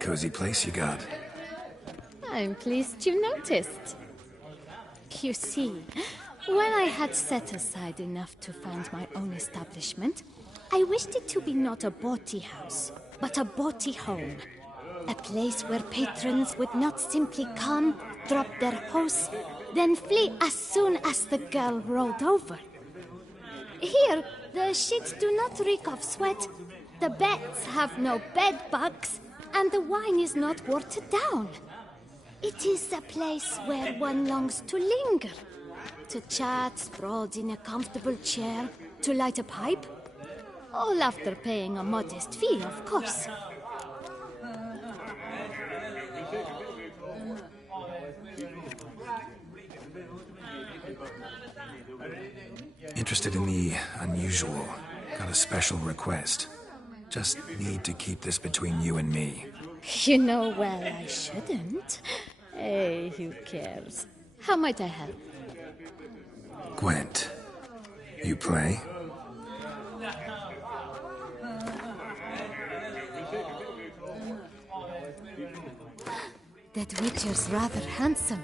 Cozy place you got. I'm pleased you noticed. You see, when I had set aside enough to found my own establishment, I wished it to be not a bawdy house, but a bawdy home. A place where patrons would not simply come, drop their hose, then flee as soon as the girl rolled over. Here, the sheets do not reek of sweat, the beds have no bed bugs, and the wine is not watered down. It is a place where one longs to linger, to chat sprawled in a comfortable chair, to light a pipe. All after paying a modest fee, of course. Interested in the unusual. Got a special request. Just need to keep this between you and me. You know well I shouldn't. Hey, who cares? How might I help? Gwent, you play? That witcher's rather handsome.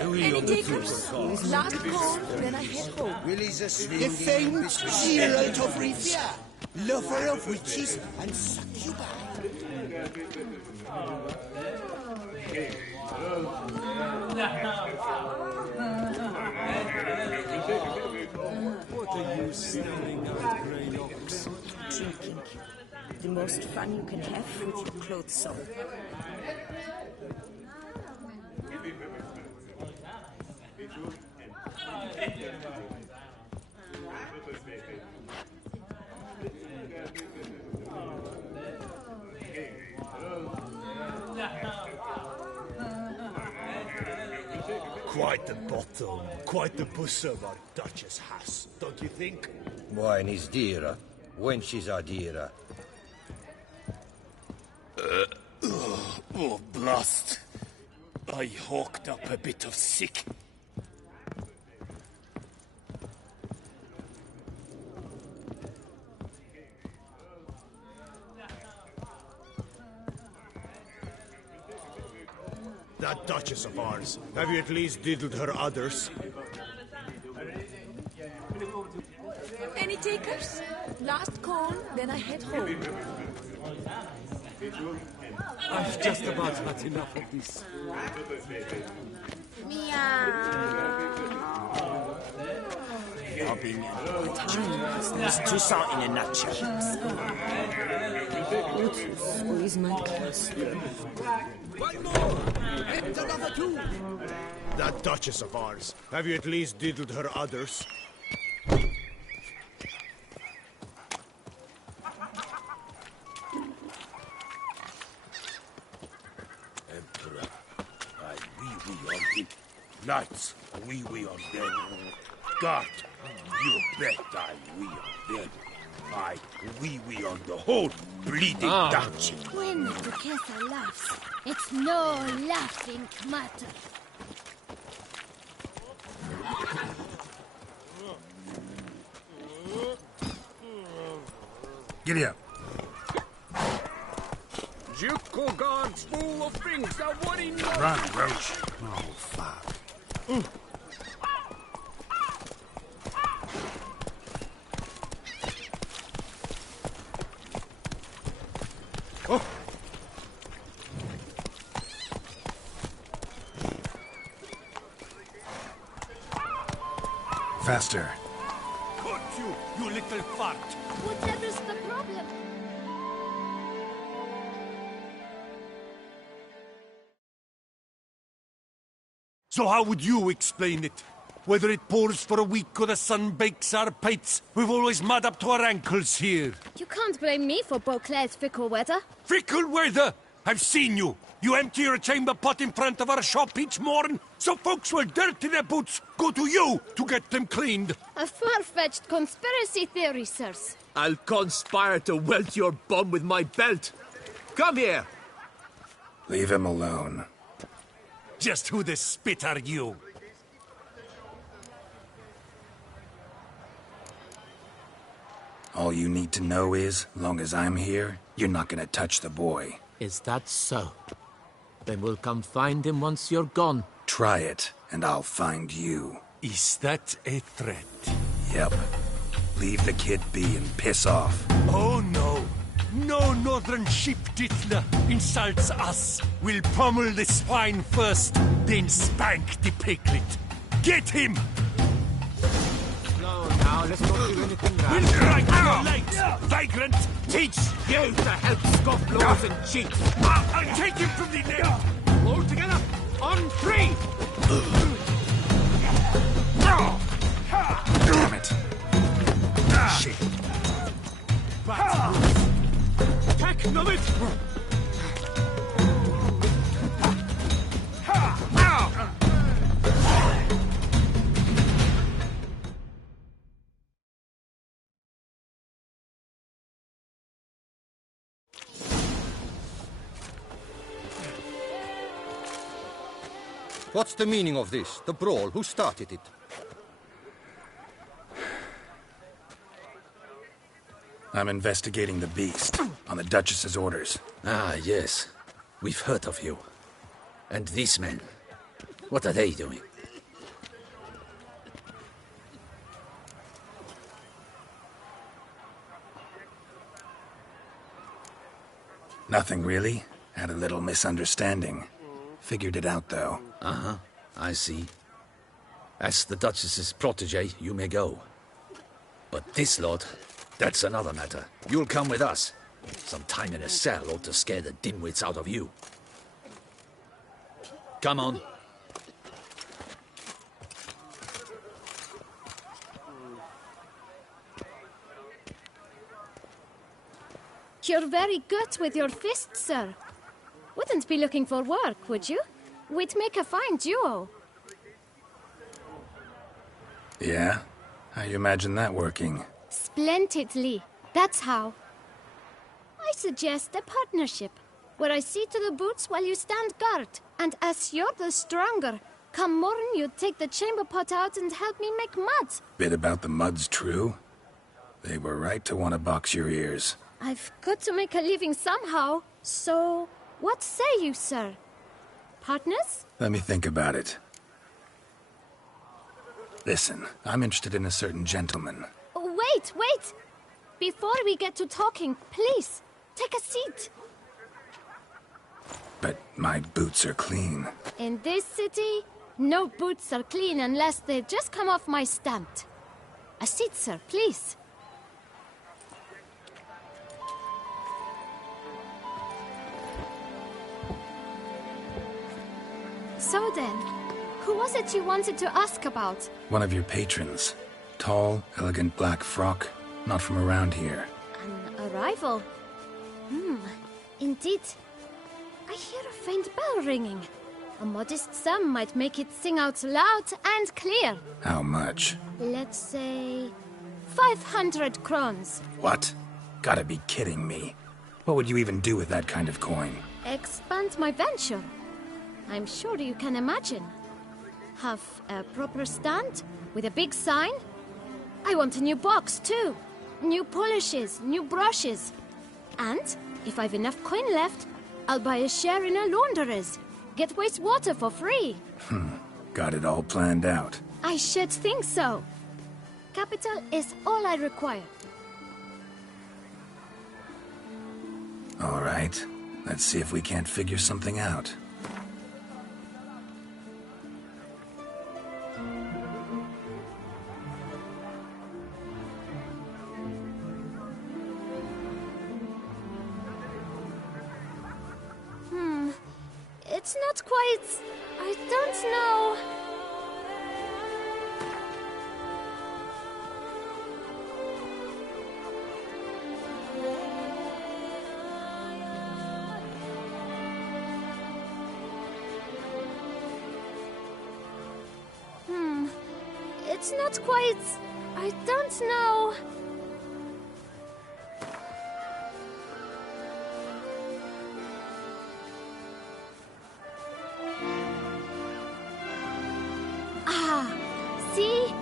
Any takers? Last call, then I head home. The famed Geralt of Rivia, lover of witches and succubi. What are you staring at, grey locks? Drinking. The most fun you can have with your clothes on. Quite the bottom, quite the bosom our Duchess has, don't you think? Wine is dearer, wenches are dearer. Oh, blast. I hawked up a bit of sick. That Duchess of ours, have you at least diddled her udders? Any takers? Last call, then I head home. I've just about had enough of this. It's Toussaint in a nutshell. Squeeze my clasp. One more! And another two! That Duchess of ours, have you at least diddled her udders? Emperor, I wee-wee on him. Knights, wee-wee on them. Guard, you bet I wee on them. I wee-wee on the whole bleeding duchy. When the Duchessa laughs, it's no laughing matter. Giddy up. Ducal guards full of things that what he knows. Run, Roach. Oh, fuck. Oh. Faster. Cut you little fart! Whatever's the problem? So how would you explain it? Whether it pours for a week or the sun bakes our pates, we've always mud up to our ankles here. You can't blame me for Beauclair's fickle weather. Fickle weather! I've seen you. You empty your chamber pot in front of our shop each morn, so folks will dirty their boots, go to you to get them cleaned. A far-fetched conspiracy theory, sirs. I'll conspire to welt your bum with my belt. Come here. Leave him alone. Just who the spit are you? All you need to know is, long as I'm here, you're not gonna touch the boy. Is that so? Then we'll come find him once you're gone. Try it, and I'll find you. Is that a threat? Yep. Leave the kid be and piss off. Oh no! No northern sheep diddler insults us. We'll pummel the swine first, then spank the piglet. Get him! No, now let's not do anything We'll rash. drag your legs, vagrant! Teach you to help scofflaws and cheat. I'll take him from the neck! All together, on 3! Damn it. Shit. Attack, Novid! What's the meaning of this? The brawl? Who started it? I'm investigating the beast, on the Duchess's orders. Ah, yes. We've heard of you. And these men, what are they doing? Nothing really. Had a little misunderstanding. Figured it out, though. Uh-huh, I see. As the Duchess's protege, you may go. But this lot, that's another matter. You'll come with us. Some time in a cell ought to scare the dimwits out of you. Come on. You're very good with your fists, sir. Wouldn't be looking for work, would you? We'd make a fine duo. Yeah? How you imagine that working? Splendidly. That's how. I suggest a partnership, where I see to the boots while you stand guard. And as you're the stronger, come morn you take the chamber pot out and help me make mud. Bit about the mud's true? They were right to want to box your ears. I've got to make a living somehow, so what say you, sir? Partners? Let me think about it. Listen, I'm interested in a certain gentleman. Wait, wait! Before we get to talking, please, take a seat. But my boots are clean. In this city, no boots are clean unless they just come off my stamp. A seat, sir, please. So then, who was it you wanted to ask about? One of your patrons. Tall, elegant black frock. Not from around here. An arrival? Indeed. I hear a faint bell ringing. A modest sum might make it sing out loud and clear. How much? Let's say 500 crowns. What? Gotta be kidding me. What would you even do with that kind of coin? Expand my venture. I'm sure you can imagine. Have a proper stand with a big sign. I want a new box too. New polishes, new brushes. And if I've enough coin left, I'll buy a share in a launderer's. Get wastewater for free. Got it all planned out. I should think so. Capital is all I require. All right. Let's see if we can't figure something out. It's not quite... I don't know... It's not quite... I don't know... See?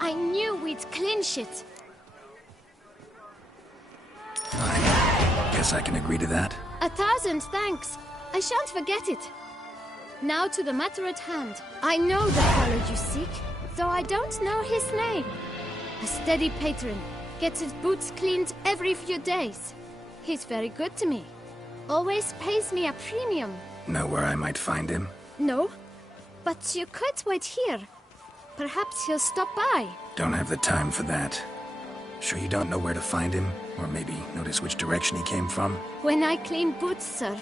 I knew we'd clinch it. Fine. Guess I can agree to that. 1,000 thanks. I shan't forget it. Now to the matter at hand. I know the fellow you seek, though I don't know his name. A steady patron. Gets his boots cleaned every few days. He's very good to me. Always pays me a premium. Know where I might find him? No, but you could wait here. Perhaps he'll stop by. Don't have the time for that. Sure you don't know where to find him? Or maybe notice which direction he came from? When I clean boots, sir,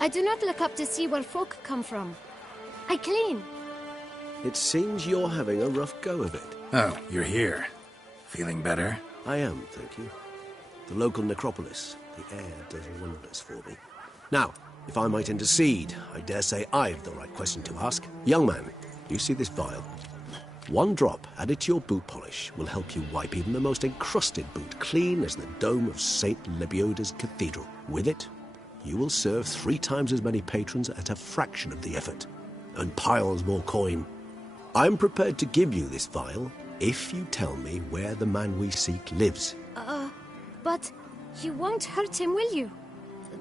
I do not look up to see where folk come from. I clean. It seems you're having a rough go of it. Oh, you're here. Feeling better? I am, thank you. The local necropolis. The air does wonders for me. Now, if I might intercede, I dare say I've the right question to ask. Young man, you see this vial? One drop added to your boot polish will help you wipe even the most encrusted boot clean as the dome of St. Lebioda's Cathedral. With it, you will serve 3 times as many patrons at a fraction of the effort, and piles more coin. I'm prepared to give you this vial if you tell me where the man we seek lives. But you won't hurt him, will you?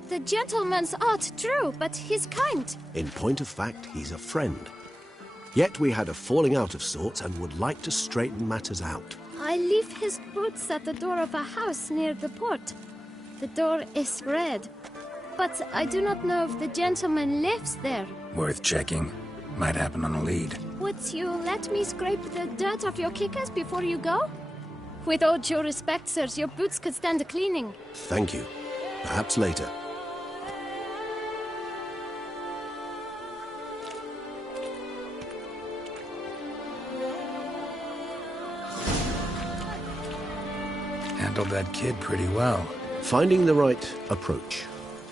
The gentleman's art, true, but he's kind. In point of fact, he's a friend. Yet we had a falling out of sorts and would like to straighten matters out. I leave his boots at the door of a house near the port. The door is red, but I do not know if the gentleman lives there. Worth checking. Might happen on a lead. Would you let me scrape the dirt off your kickers before you go? With all due respect, sirs, your boots could stand a cleaning. Thank you. Perhaps later. Handled that kid pretty well. Finding the right approach.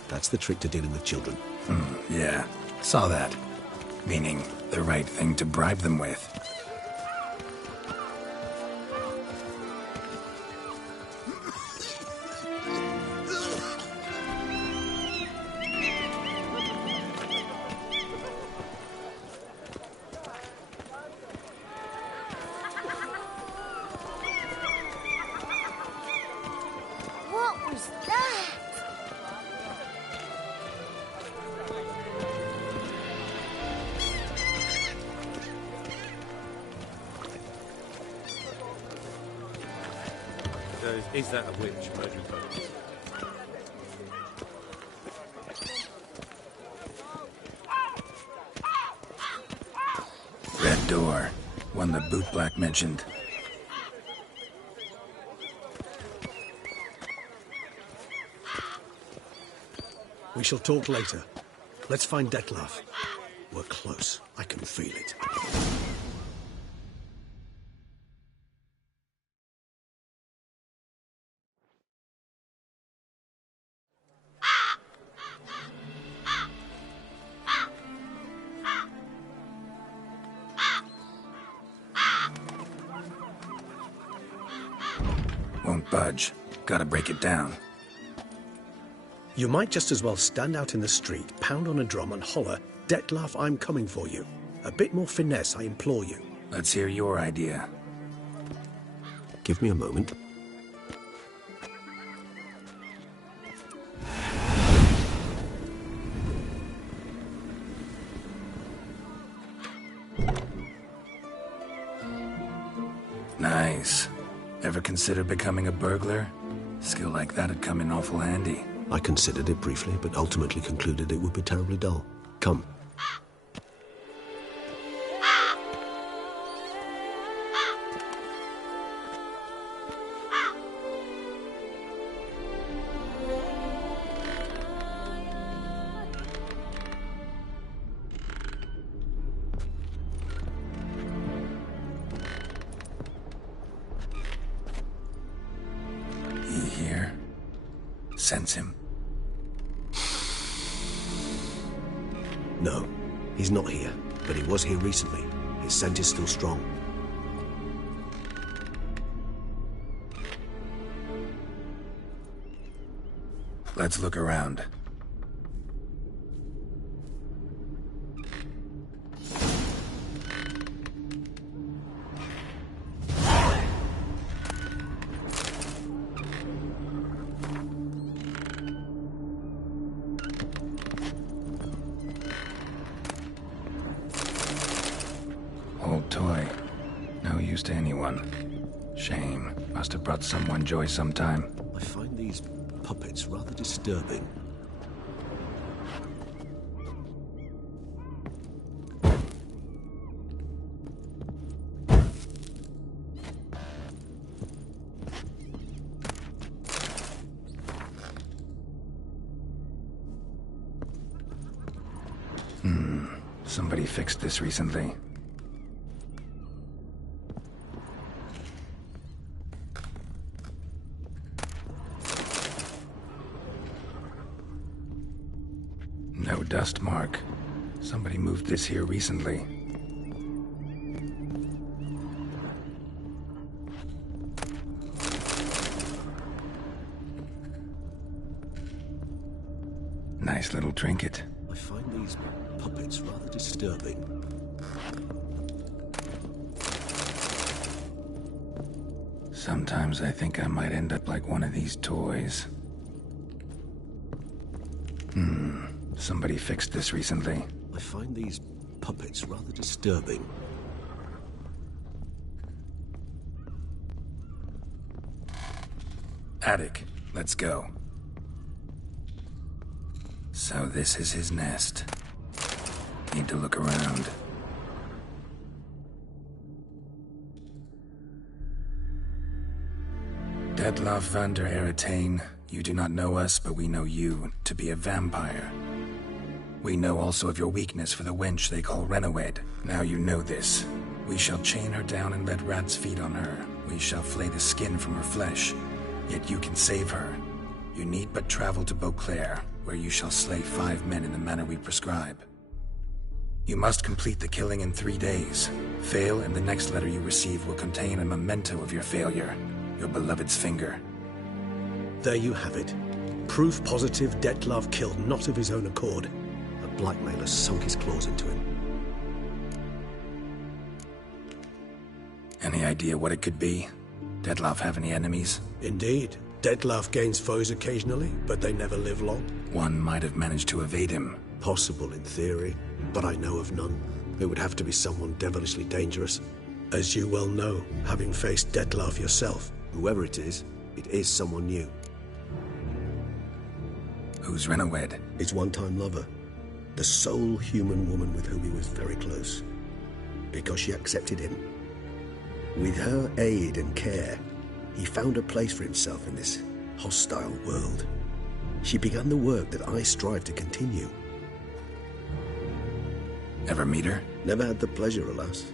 That's the trick to dealing with children. Yeah, saw that. Meaning, the right thing to bribe them with. What was that? Is that a witch, Midevil? Red door. One the bootblack mentioned. We shall talk later. Let's find Detlef. We're close. I can feel it. Won't budge. Gotta break it down. You might just as well stand out in the street, pound on a drum and holler, "Detlef, I'm coming for you." A bit more finesse, I implore you. Let's hear your idea. Give me a moment. Nice. Ever consider becoming a burglar? Skill like that'd come in awful handy. I considered it briefly, but ultimately concluded it would be terribly dull. Come. He here? Sense him. No, he's not here, but he was here recently. His scent is still strong. Let's look around. Old toy. No use to anyone. Shame. Must have brought someone joy sometime. I find these puppets rather disturbing. Somebody fixed this recently. No dust mark. Somebody moved this here recently. Nice little trinket. I find these puppets rather disturbing. Sometimes I think I might end up like one of these toys. Somebody fixed this recently. I find these puppets rather disturbing. Attic, let's go. So this is his nest. Need to look around. Detlav van der Eretain, you do not know us, but we know you to be a vampire. We know also of your weakness for the wench they call Renowed. Now you know this. We shall chain her down and let rats feed on her. We shall flay the skin from her flesh. Yet you can save her. You need but travel to Beauclair, where you shall slay 5 men in the manner we prescribe. You must complete the killing in 3 days. Fail, and the next letter you receive will contain a memento of your failure. Your beloved's finger. There you have it. Proof positive Detlav killed not of his own accord. A blackmailer sunk his claws into him. Any idea what it could be? Detlav have any enemies? Indeed. Detlav gains foes occasionally, but they never live long. One might have managed to evade him. Possible in theory, but I know of none. It would have to be someone devilishly dangerous. As you well know, having faced Detlav yourself. Whoever it is someone new. Who's Renowed? His one-time lover. The sole human woman with whom he was very close. Because she accepted him. With her aid and care, he found a place for himself in this hostile world. She began the work that I strive to continue. Ever meet her? Never had the pleasure, alas.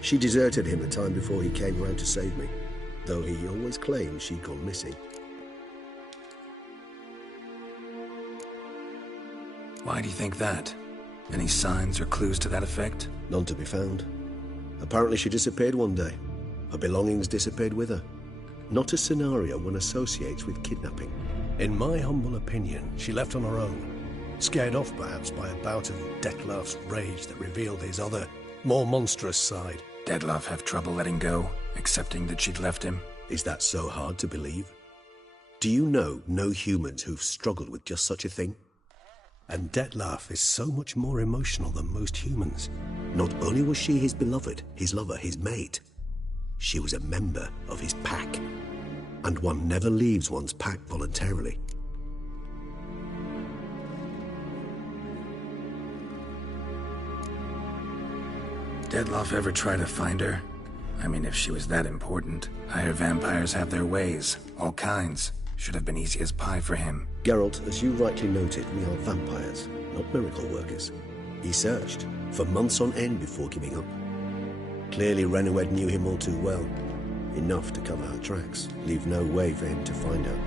She deserted him a time before he came round to save me, though he always claimed she'd gone missing. Why do you think that? Any signs or clues to that effect? None to be found. Apparently she disappeared one day. Her belongings disappeared with her. Not a scenario one associates with kidnapping. In my humble opinion, she left on her own. Scared off perhaps by a bout of Detlav's rage that revealed his other, more monstrous side. Detlav have trouble letting go, accepting that she'd left him? Is that so hard to believe? Do you know no humans who've struggled with just such a thing? And Detlav is so much more emotional than most humans. Not only was she his beloved, his lover, his mate, she was a member of his pack. And one never leaves one's pack voluntarily. Detlav ever try to find her? I mean, if she was that important. Higher vampires have their ways, all kinds. Should have been easy as pie for him. Geralt, as you rightly noted, we are vampires, not miracle workers. He searched for months on end before giving up. Clearly Renowed knew him all too well. Enough to cover her tracks, leave no way for him to find her.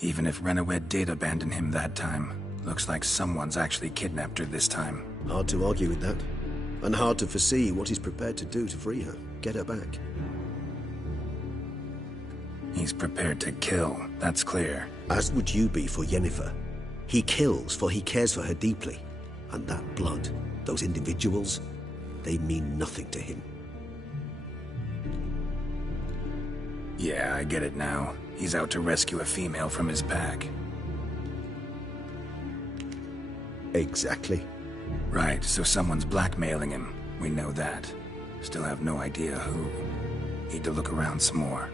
Even if Renowed did abandon him that time, looks like someone's actually kidnapped her this time. Hard to argue with that. And hard to foresee what he's prepared to do to free her, get her back. He's prepared to kill, that's clear. As would you be for Yennefer. He kills for he cares for her deeply. And that blood, those individuals, they mean nothing to him. Yeah, I get it now. He's out to rescue a female from his pack. Exactly. Right, so someone's blackmailing him. We know that. Still have no idea who. Need to look around some more.